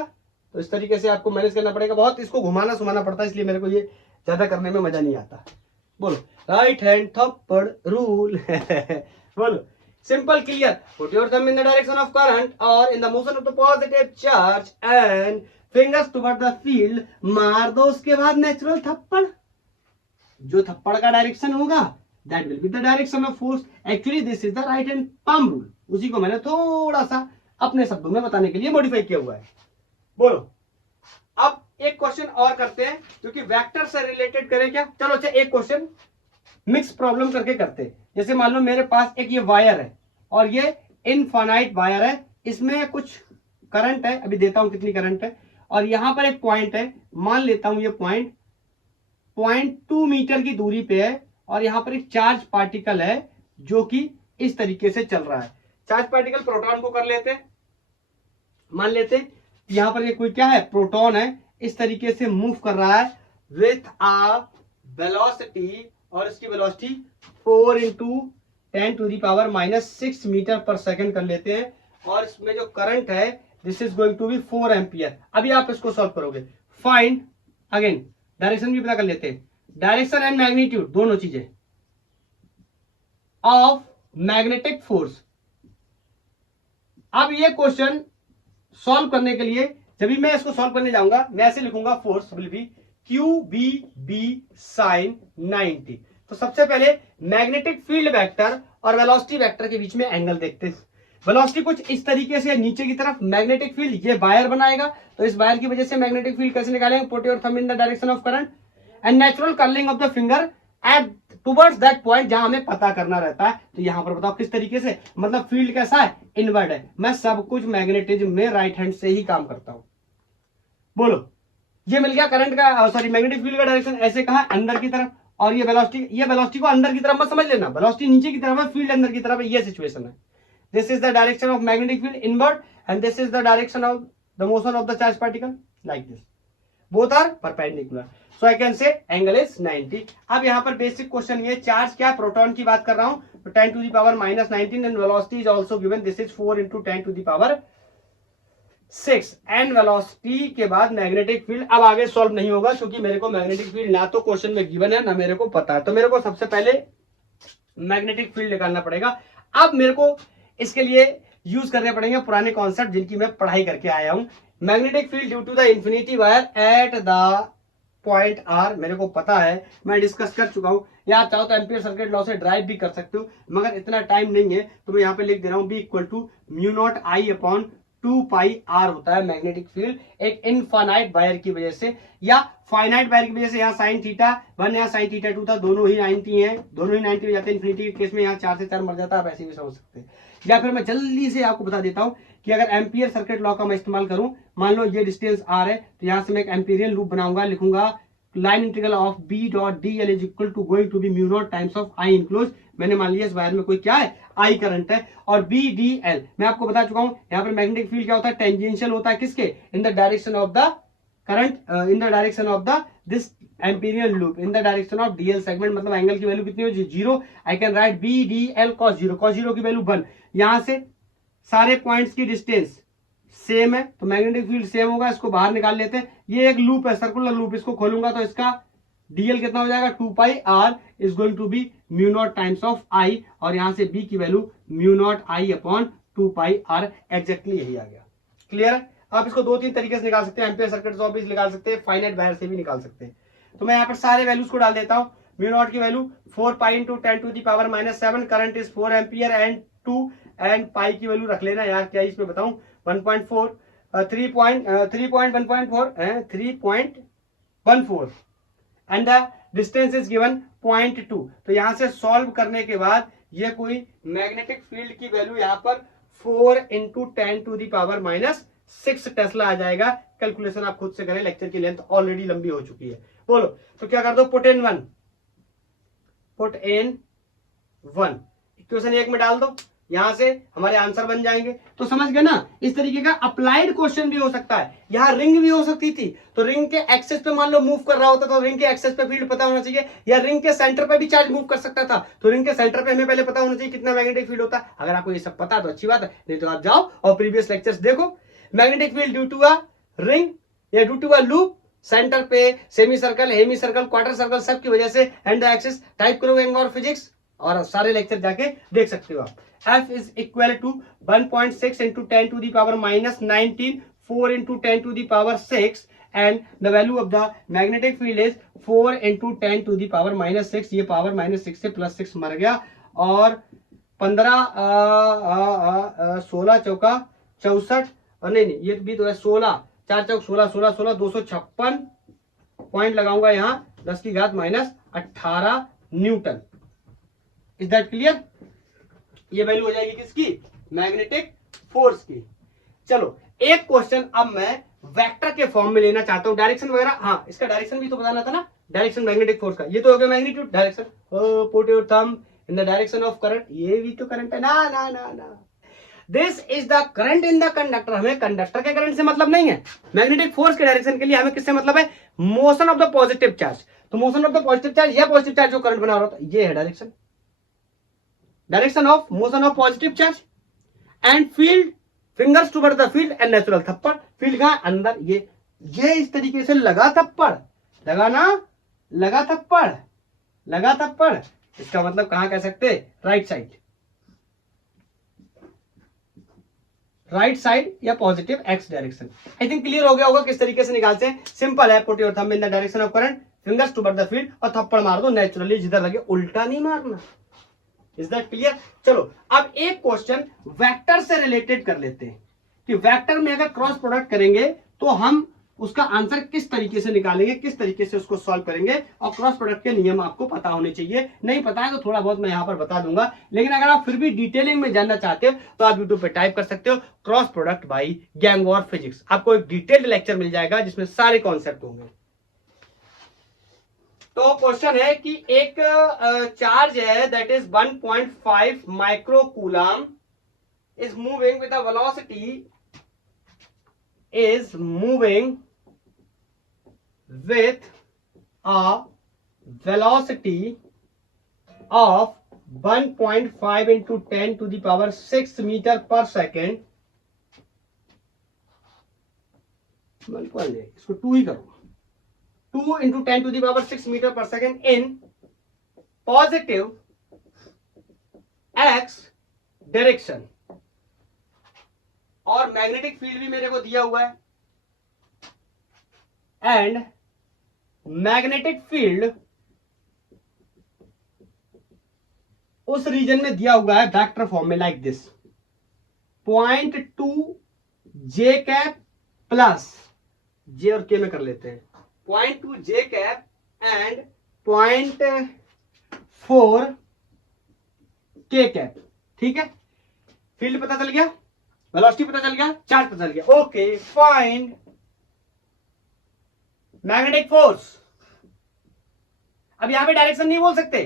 तो इस तरीके से आपको मैनेज करना पड़ेगा, बहुत इसको घुमाना सुमाना पड़ता है, इसलिए मेरे को ये ज्यादा करने में मजा नहीं आता। बोलो राइट हैंड थप्पड़ रूल। बोलो simple clear. Put your thumb in the direction of current और in the motion of the positive charge and fingers toward the field. मार दो उसके बाद नेचुरल थप्पड़। जो थप्पड़ का डायरेक्शन होगा that will be the direction of force. Actually this is the right hand palm rule. उसी को मैंने थोड़ा सा अपने शब्दों में बताने के लिए मॉडिफाई किया हुआ है। बोलो अब एक क्वेश्चन और करते हैं, क्योंकि वेक्टर से रिलेटेड करें क्या। चलो अच्छा एक क्वेश्चन मिक्स प्रॉब्लम करके करते हैं। जैसे मान लो मेरे पास एक ये वायर है और ये इनफाइनाइट वायर है, इसमें कुछ करंट है, अभी देता हूं कितनी करंट है, और यहां पर एक पॉइंट है, मान लेता हूं ये पॉइंट 0.2 मीटर की दूरी पे है, और यहां पर एक चार्ज पार्टिकल है जो कि इस तरीके से चल रहा है। चार्ज पार्टिकल प्रोटॉन को कर लेते हैं, मान लेते हैं यहां पर ये कोई क्या है, प्रोटॉन है, इस तरीके से मूव कर रहा है विथ आ वेलोसिटी, और इसकी वेलोसिटी 4 × 10⁻⁻6 मीटर पर सेकंड कर लेते हैं। और इसमें जो करंट है this is going to be 4 ampere. अभी आप इसको सॉल्व करोगे। फाइंड अगेन डायरेक्शन भी पता कर लेते हैं, डायरेक्शन एंड मैग्नीट्यूड दोनों चीजें ऑफ मैग्नेटिक फोर्स। अब ये क्वेश्चन सॉल्व करने के लिए जब भी मैं इसको सॉल्व करने जाऊंगा मैं ऐसे लिखूंगा, force will be QBB sin 90। तो सबसे पहले मैग्नेटिक फील्ड वेक्टर और वेलोसिटी वेक्टर के बीच में एंगल देखते हैं। वेलोसिटी कुछ इस तरीके से नीचे की तरफ, मैग्नेटिक फील्ड ये वायर बनाएगा, तो इस वायर की वजह से मैग्नेटिक फील्ड कैसे निकालेंगे, put your thumb in the direction of current and natural curling of the finger at towards that point जहां हमें पता करना रहता है। तो यहां पर बताओ किस तरीके से, मतलब फील्ड कैसा है, इनवर्ड है। मैं सब कुछ मैग्नेटिज्म में राइट हैंड से ही काम करता हूं। बोलो ये मिल गया करंट का, सॉरी मैग्नेटिक फील्ड का डायरेक्शन, ऐसे कहा अंदर की तरफ, और ये वेलोसिटी को अंदर की तरफ मत समझ लेना, वेलोसिटी नीचे की तरफ है, फील्ड अंदर की तरफ है, ये सिचुएशन है। This is the direction of magnetic field inward and this is the direction of the motion of the charge particle like this, both are perpendicular, so I can say angle is 90। अब यहाँ पर बेसिक क्वेश्चन ये, चार्ज क्या, प्रोटॉन की बात कर रहा हूं, तो 10 to the power -19 and velocity is also given, this is 4 into 10 to the power 6 and velocity के बाद मैग्नेटिक फील्ड। अब आगे सॉल्व नहीं होगा क्योंकि मेरे को मैग्नेटिक फील्ड ना तो क्वेश्चन में गिवन है ना मेरे को पता है, तो मेरे को सबसे पहले मैग्नेटिक फील्ड निकालना पड़ेगा। अब मेरे को इसके लिए यूज करने पड़ेंगे पुराने कॉन्सेप्ट जिनकी मैं पढ़ाई करके आया हूं। Magnetic field due to the infinity wire at the point R, मेरे को पता है, मैं डिस्कस कर चुका हूं, या आप चाहो तो एम्पियर सर्किट लॉ से ड्राइव भी कर सकते हो, मगर इतना टाइम नहीं है तो मैं यहाँ पे लिख दे रहा हूं, B equal to mu naught I upon 2 pi R होता है मैग्नेटिक फील्ड एक इनफाइनाइट वायर की वजह से या फाइनाइट वायर की वजह से। यहाँ साइन थीटा 1 यहाँ साइन थीटा 2 था, दोनों ही 90 हैं, दोनों ही 90 हो जाते हैं। इन्फिनिटी के केस में यहाँ 4 से 4 मर जाता है, आप ऐसे भी समझ सकते हैं। या फिर मैं जल्दी से आपको बता देता हूं कि अगर एम्पियर सर्किट लॉ का मैं इस्तेमाल करूं, मान लो ये डिस्टेंस आर है, तो यहां से मैं एक एम्पिरियन लूप बनाऊंगा, लिखूंगा line integral of B dot D L is equal to going to be mu naught times of I enclose. मैंने मान लिया इस वायर में कोई क्या है, आई करंट है, और बी डी एल मैं आपको बता चुका हूं, यहाँ पर मैग्नेटिक फील्ड क्या होता है, टेंजेंशियल होता है किसके, in the direction of the current, in the direction of the this Amperian loop in the direction of DL segment, मतलब एंगल की वैल्यू कितनी हो, 0। I can write B D L cos 0, cos 0 की वैल्यू 1। यहां से सारे पॉइंट्स की डिस्टेंस सेम है तो मैग्नेटिक फील्ड सेम होगा, इसको बाहर निकाल लेते हैं। ये एक लूप है, सर्कुलर लूप, इसको खोलूंगा तो इसका डीएल कितना हो जाएगा, 2 pi r is going to be mu naught times of I, और यहां से बी की value mu naught I upon 2 pi r, exactly यही आ गया। क्लियर है? आप इसको 2-3 तरीके से निकाल सकते हैं, एम्पियर सर्किट से भी निकाल सकते हैं, फाइनाइट वायर से भी निकाल सकते हैं। तो मैं यहाँ पर सारे वैल्यूज को डाल देता हूँ। म्यू नॉट की value 4 pi into 10 to the power -7, current is 4 ampere and 2 and pi की वैल्यू रख लेना यार, क्या इसमें बताऊं, 1.4 3.14 and the distance is given 0.2। तो यहां से सॉल्व करने के बाद ये कोई मैग्नेटिक फील्ड की वैल्यू यहाँ पर 4 into 10 to the power -6 tesla आ जाएगा। कैलकुलेशन आप खुद से करें, लेक्चर की लेंथ ऑलरेडी लंबी हो चुकी है। बोलो तो क्या कर दो, पुट इन 1 इक्वेशन 1 में डाल दो, यहां से हमारे आंसर बन जाएंगे। तो समझ गए ना, इस तरीके का अप्लाइड क्वेश्चन भी हो सकता है। यहां रिंग भी हो सकती थी, तो रिंग के एक्सेस पे मान लो मूव कर रहा होता तो रिंग के एक्सेस पे फील्ड पता होना चाहिए, या रिंग के सेंटर पे भी चार्ज मूव कर सकता था तो रिंग के सेंटर पे हमें पहले पता होना चाहिए कितना मैग्नेटिक फील्ड होता है। अगर आपको ये सब पता तो अच्छी बात है, नहीं तो आप जाओ और प्रीवियस लेक्चर्स देखो। Magnetic field due to a ring या due to a loop, centre पे semi circle, hemi circle, quarter circle, सब की वजह से एंड द एक्सिस, टाइप करो एंगल फिजिक्स और सारे लेक्चर जाके देख सकते हो आप। F is equal to 1.6 into 10 to the power -19, 4 into 10 to the power 6 and the value of the magnetic field is 4 into 10 to the power -6। ये पावर -6 से +6 मर गया और 16 चौका 64 और नहीं ये भी तो है 16, 4 चौक 16, 16, 16, 256 पॉइंट लगाऊंगा यहाँ 10 की घात -18 न्यूटन। Is that clear? ये वैल्यू हो जाएगी किसकी, मैग्नेटिक फोर्स की। चलो एक क्वेश्चन अब मैं वेक्टर के फॉर्म में लेना चाहता हूं, डायरेक्शन वगैरह, हाँ इसका डायरेक्शन भी तो बताना था ना, डायरेक्शन मैग्नेटिक फोर्स का। ये तो हो गया magnitude, direction, put your thumb in the direction of current, ये भी तो करंट है ना ना ना ना। This is the current in the conductor, हमें कंडक्टर के करंट से मतलब नहीं है, मैग्नेटिक फोर्स के डायरेक्शन के लिए हमें किससे मतलब है, motion of the positive charge. तो motion of the positive charge या पॉजिटिव चार्ज जो करंट बना रहा था, ये है direction, direction of motion of positive charge and field fingers toward the field and natural थप्पड़, फील्ड कहां अंदर, ये इस तरीके से लगा थप्पड़, लगाना लगा थप्पड़, लगा थप्पड़, इसका मतलब कहां कह सकते, राइट साइड, राइट साइड या positive x direction. I think clear हो गया होगा किस तरीके से निकालते हैं, सिंपल है, put your thumb in the direction of current, fingers toward the field और थप्पड़ मार दो नेचुरली जिधर लगे, उल्टा नहीं मारना। Is that clear? चलो अब एक क्वेश्चन वेक्टर से रिलेटेड कर लेते हैं कि वेक्टर में अगर क्रॉस प्रोडक्ट करेंगे तो हम उसका आंसर किस तरीके से निकालेंगे, किस तरीके से उसको सॉल्व करेंगे, और क्रॉस प्रोडक्ट के नियम आपको पता होने चाहिए। नहीं पता है तो थोड़ा बहुत मैं यहां पर बता दूंगा, लेकिन अगर आप फिर भी डिटेलिंग में जानना चाहते हो तो आप यूट्यूब पे टाइप कर सकते हो cross product by gangwar physics, आपको एक डिटेल्ड लेक्चर मिल जाएगा जिसमें सारे कॉन्सेप्ट होंगे। तो क्वेश्चन है कि एक चार्ज है that is 1.5 micro coulomb is moving with the velocity is moving with a velocity of 1.5 into 10 to the power 6 meter per second. इसको 2 ही करो, 2 into 10 to the power 6 meter per second in positive x direction. और मैग्नेटिक फील्ड भी मेरे को दिया हुआ है, एंड मैग्नेटिक फील्ड उस रीजन में दिया हुआ है वेक्टर फॉर्म में like this 0.2 J cap plus J और के में कर लेते हैं 0.2 J cap and 0.4 K cap. ठीक है, फील्ड पता चल गया, वेलोसिटी पता चल गया, चार्ज पता चल गया. Okay find magnetic force. अब यहां पे डायरेक्शन नहीं बोल सकते,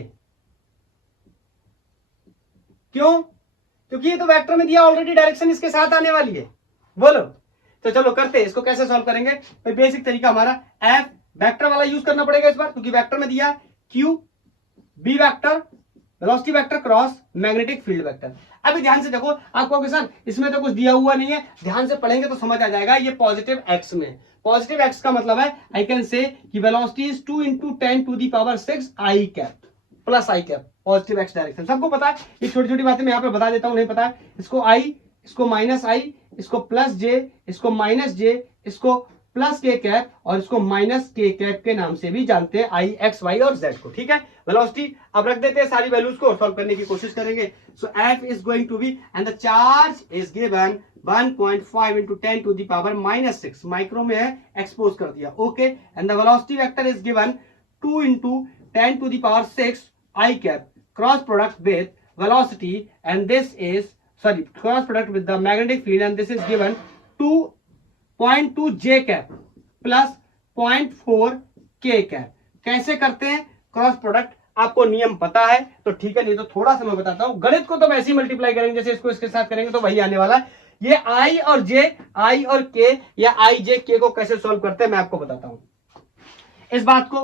क्यों? क्योंकि ये तो वेक्टर में दिया ऑलरेडी, डायरेक्शन इसके साथ आने वाली है. बोलो, तो चलो करते हैं इसको. कैसे सॉल्व करेंगे भाई? बेसिक तरीका हमारा एफ वेक्टर वाला यूज करना पड़ेगा इस बार, क्योंकि वेक्टर में दिया Q B vector velocity vector cross magnetic field vector. अभी ध्यान से देखो, आपको सर इसमें तो कुछ दिया हुआ नहीं है, ध्यान से पढ़ेंगे तो समझ आ जाएगा. ये पॉजिटिव एक्स में, पॉजिटिव एक्स का मतलब है आई कैन से कि velocity is 2 into 10 to the power 6 I cap plus I cap, positive x direction. सबको पता है, ये छोटी छोटी बातें मैं यहाँ पे बता देता हूँ, नहीं पता है इसको आई, इसको माइनस आई, इसको प्लस जे, इसको माइनस जे, इसको प्लस के कैप और इसको माइनस के कैप के नाम से भी जानते हैं, आई एक्स वाई और जेड को. ठीक है, वेलोसिटी अब रख देते हैं सारी वैल्यूज को और सॉल्व करने की कोशिश करेंगे. So F is going to be and the charge is given 1.5 into 10 to the power minus 6 micro में है, एक्सपोज कर दिया. Okay, and the velocity vector is given 2 into 10 to the power 6 I cap cross product with velocity and this is cross product with the magnetic field and this is given 2.2 J cap plus 0.4 K cap. कैसे करते हैं क्रॉस प्रोडक्ट? आपको नियम पता है तो ठीक है, नहीं तो थोड़ा सा मैं बताता हूं. गणित को तो वैसे ही मल्टीप्लाई करेंगे जैसे इसको इसके साथ करेंगे तो वही आने वाला है. ये आई और जे, आई और के या आई जे के को कैसे सॉल्व करते हैं मैं आपको बताता हूं. इस बात को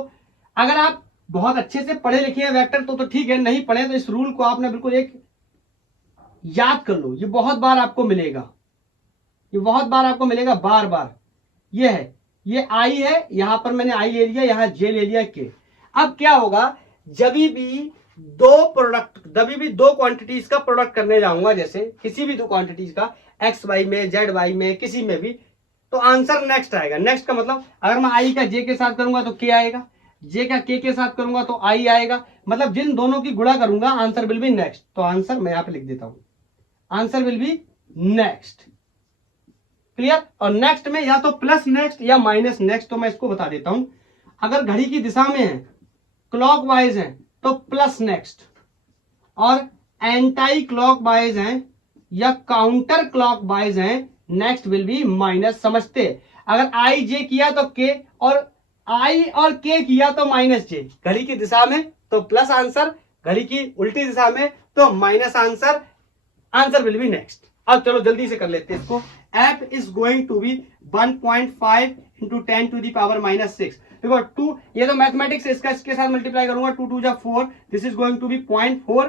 अगर आप बहुत अच्छे से पढ़े लिखे हैं वेक्टर तो ठीक है, नहीं पढ़े तो इस रूल को आपने बिल्कुल एक याद कर लो. ये बहुत बार आपको मिलेगा, ये बहुत बार आपको मिलेगा, बार बार. ये है, ये आई है, यहां पर मैंने आई ले लिया, यहां जे ले लिया के. अब क्या होगा, जब भी दो क्वांटिटीज का प्रोडक्ट करने जाऊंगा, जैसे किसी भी दो क्वांटिटीज का एक्स वाई में, जेड वाई में, किसी में भी, तो आंसर नेक्स्ट आएगा. नेक्स्ट का मतलब अगर मैं आई का जे के साथ करूंगा तो के आएगा, जे का के साथ करूंगा तो आई आएगा. मतलब जिन दोनों की गुणा करूंगा आंसर विल बी नेक्स्ट. तो आंसर मैं यहां पे लिख देता हूं, answer will be next. Clear? और नेक्स्ट में या तो प्लस नेक्स्ट या माइनस नेक्स्ट. तो मैं इसको बता देता हूं, अगर घड़ी की दिशा में है, क्लॉकवाइज है तो प्लस नेक्स्ट, और एंटी क्लॉकवाइज है या काउंटर क्लॉकवाइज है, नेक्स्ट विल बी माइनस. समझते? अगर आई जे किया तो के, और आई और के किया तो माइनस जे. घड़ी की दिशा में तो प्लस आंसर, घड़ी की उल्टी दिशा में तो minus answer, answer will be next. अब चलो जल्दी से कर लेते हैं इसको. f is going to be 1.5 into 10 to the power minus 6. देखो 2, ये तो मैथमेटिक्स, इसका इसके साथ मल्टीप्लाई करूंगा, 2 2 जा 4, this is going to be 0.4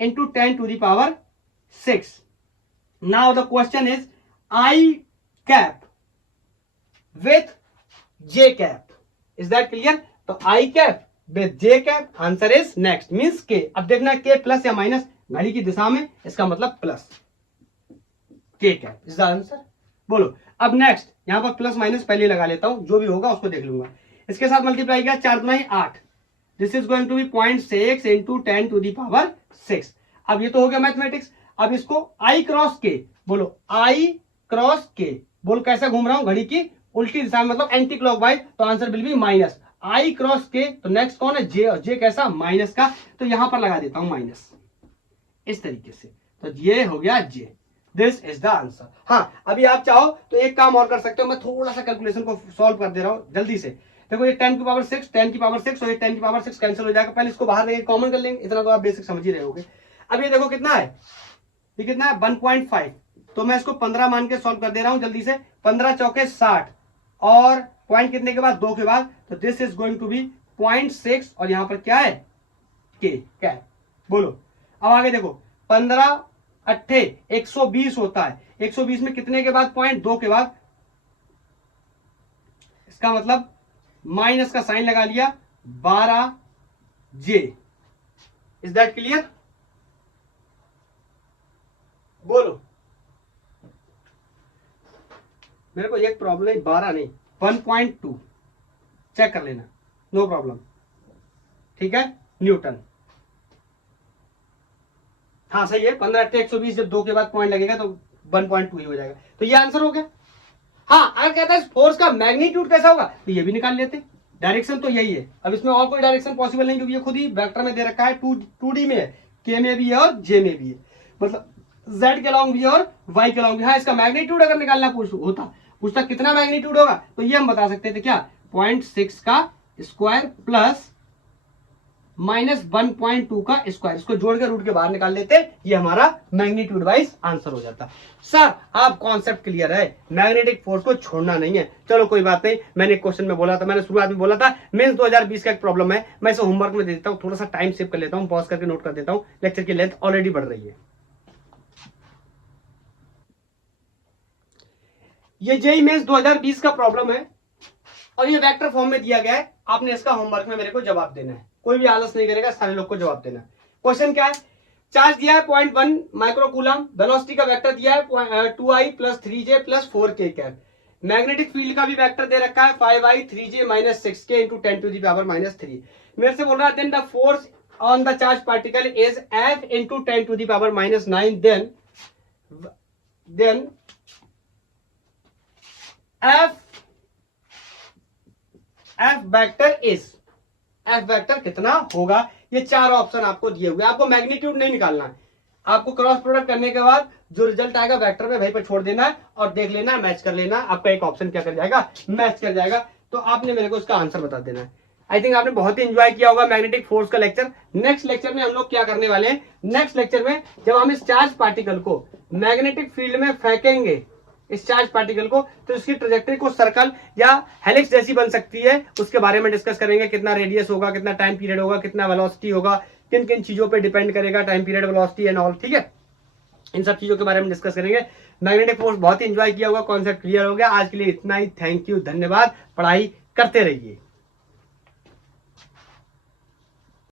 into 10 to the power 6. Now the question is I cap with J cap. Is that clear? तो I cap with J cap, answer is next means K. अब देखना के प्लस या माइनस, घड़ी की दिशा में इसका मतलब प्लस, के कैप इज द आंसर. बोलो अब नेक्स्ट, यहां पर प्लस माइनस पहले लगा लेता हूं, जो भी होगा उसको देख लूंगा. इसके साथ मल्टीप्लाई किया, 4 दूनी 8, this is going to be 0.6 into 10 to the power 6. अब ये तो हो गया मैथमेटिक्स. अब इसको आई क्रॉस के, बोलो आई क्रॉस के, बोलो कैसा घूम रहा हूं, घड़ी की उल्टी दिशा में, मतलब एंटी क्लॉकवाइज, तो answer will B minus. I cross के, तो नेक्स्ट कौन है, जे, और जे कैसा, माइनस का, तो यहां पर लगा देता हूं माइनस, इस तरीके से. तो ये हो गया J. This is the answer. हाँ, अभी आप चाहो तो एक काम और कर सकते हो, मैं थोड़ा सा कैलकुलेशन को सॉल्व कर दे रहा हूं जल्दी से. देखो ये 10 की पावर 6, 10 की पावर 6 और ये 10 की पावर 6 कैंसिल हो जाएगा। पहले इसको बाहर लेके कॉमन कर लेंगे, इतना तो आप बेसिक समझ ही रहे होगे। अब ये देखो कितना है, ये कितना है 1.5, तो मैं इसको 15 मान के सॉल्व कर दे रहा हूं जल्दी से। 15 चौके 60 और पॉइंट कितने के बाद, 2 के बाद, तो this is going to be 0.6 और यहां पर क्या है के, क्या है बोलो। अब आगे देखो 15 अट्ठे 120 होता है, 120 में कितने के बाद पॉइंट, 2 के बाद, इसका मतलब माइनस का साइन लगा लिया 12 जे। इज दैट क्लियर, बोलो। मेरे को एक प्रॉब्लम है, 12 नहीं 1.2 चेक कर लेना, नो प्रॉब्लम, ठीक है, न्यूटन। हाँ सही है, 15 अट्ठे 120, जब 2 के बाद पॉइंट लगेगा तो 1.2 ही हो जाएगा, तो ये आंसर हो गया। हाँ अगर कहता है फोर्स का मैग्नीट्यूड कैसा होगा, तो ये भी निकाल लेते, डायरेक्शन तो यही है। अब इसमें और कोई डायरेक्शन पॉसिबल नहीं, क्योंकि ये खुद ही वेक्टर में दे रखा है, 2D में है, के में भी है और जे में भी है, मतलब z के अलॉन्ग भी है और y के अलॉन्ग भी। हाँ इसका मैग्नीट्यूड अगर निकालना पूछता कितना मैग्नीट्यूड होगा, तो ये हम बता सकते थे क्या, 0.6 का स्क्वायर प्लस माइनस 1.2 का स्क्वायर, इसको जोड़ के रूट के बाहर निकाल लेते, ये हमारा मैग्नीट्यूड वाइज आंसर हो जाता। सर आप कॉन्सेप्ट क्लियर है, मैग्नेटिक फोर्स को छोड़ना नहीं है। चलो कोई बात नहीं, मैंने एक क्वेश्चन में बोला था, मैंने शुरुआत में बोला था मेंस 2020 का एक प्रॉब्लम है, मैं इसे होमवर्क में दे देता हूँ, थोड़ा सा टाइम सेव कर लेता हूँ, पॉज करके नोट कर देता हूँ, लेक्चर की लेंथ ऑलरेडी बढ़ रही है। ये जेईई मेंस 2020 का प्रॉब्लम है और ये वेक्टर फॉर्म में दिया गया है, आपने इसका होमवर्क में मेरे को जवाब देना है, कोई भी आलस नहीं करेगा, सारे लोग को जवाब देना है। क्वेश्चन क्या है, चार्ज दिया है 0.1 माइक्रोकूलम, वेलोसिटी का वेक्टर दिया है 2i + 3j + 4k cap, magnetic field का भी वेक्टर दे रखा है 5i 3j - 6k × 10⁻³ मेरे से बोल रहा है then the force on the charge particle is F × 10⁻⁹, then F vector कितना होगा। ये 4 ऑप्शन आपको दिए हुए, आपको मैग्नीट्यूड नहीं निकालना है, आपको क्रॉस प्रोडक्ट करने के बाद जो रिजल्ट आएगा वेक्टर में वहीं पर छोड़ देना है और देख लेना, मैच कर लेना, आपका एक ऑप्शन क्या कर जाएगा, मैच कर जाएगा, तो आपने मेरे को इसका आंसर बता देना है। आई थिंक आपने बहुत ही एंजॉय किया होगा मैग्नेटिक फोर्स का लेक्चर। नेक्स्ट लेक्चर में हम लोग क्या करने वाले हैं, नेक्स्ट लेक्चर में जब हम इस चार्ज पार्टिकल को मैग्नेटिक फील्ड में फेंकेंगे, इस चार्ज पार्टिकल को, तो इसकी ट्रेजेक्टरी को सर्कल या हेलिक्स जैसी बन सकती है, उसके बारे में डिस्कस करेंगे, कितना रेडियस होगा, कितना टाइम पीरियड होगा, कितना वेलोसिटी होगा, किन किन चीजों पे डिपेंड करेगा time period, velocity and all, ठीक है, इन सब चीजों के बारे में डिस्कस करेंगे। मैग्नेटिक फोर्स बहुत ही एंजॉय किया होगा, कॉन्सेप्ट क्लियर हो गया। आज के लिए इतना ही, थैंक यू, धन्यवाद, पढ़ाई करते रहिए।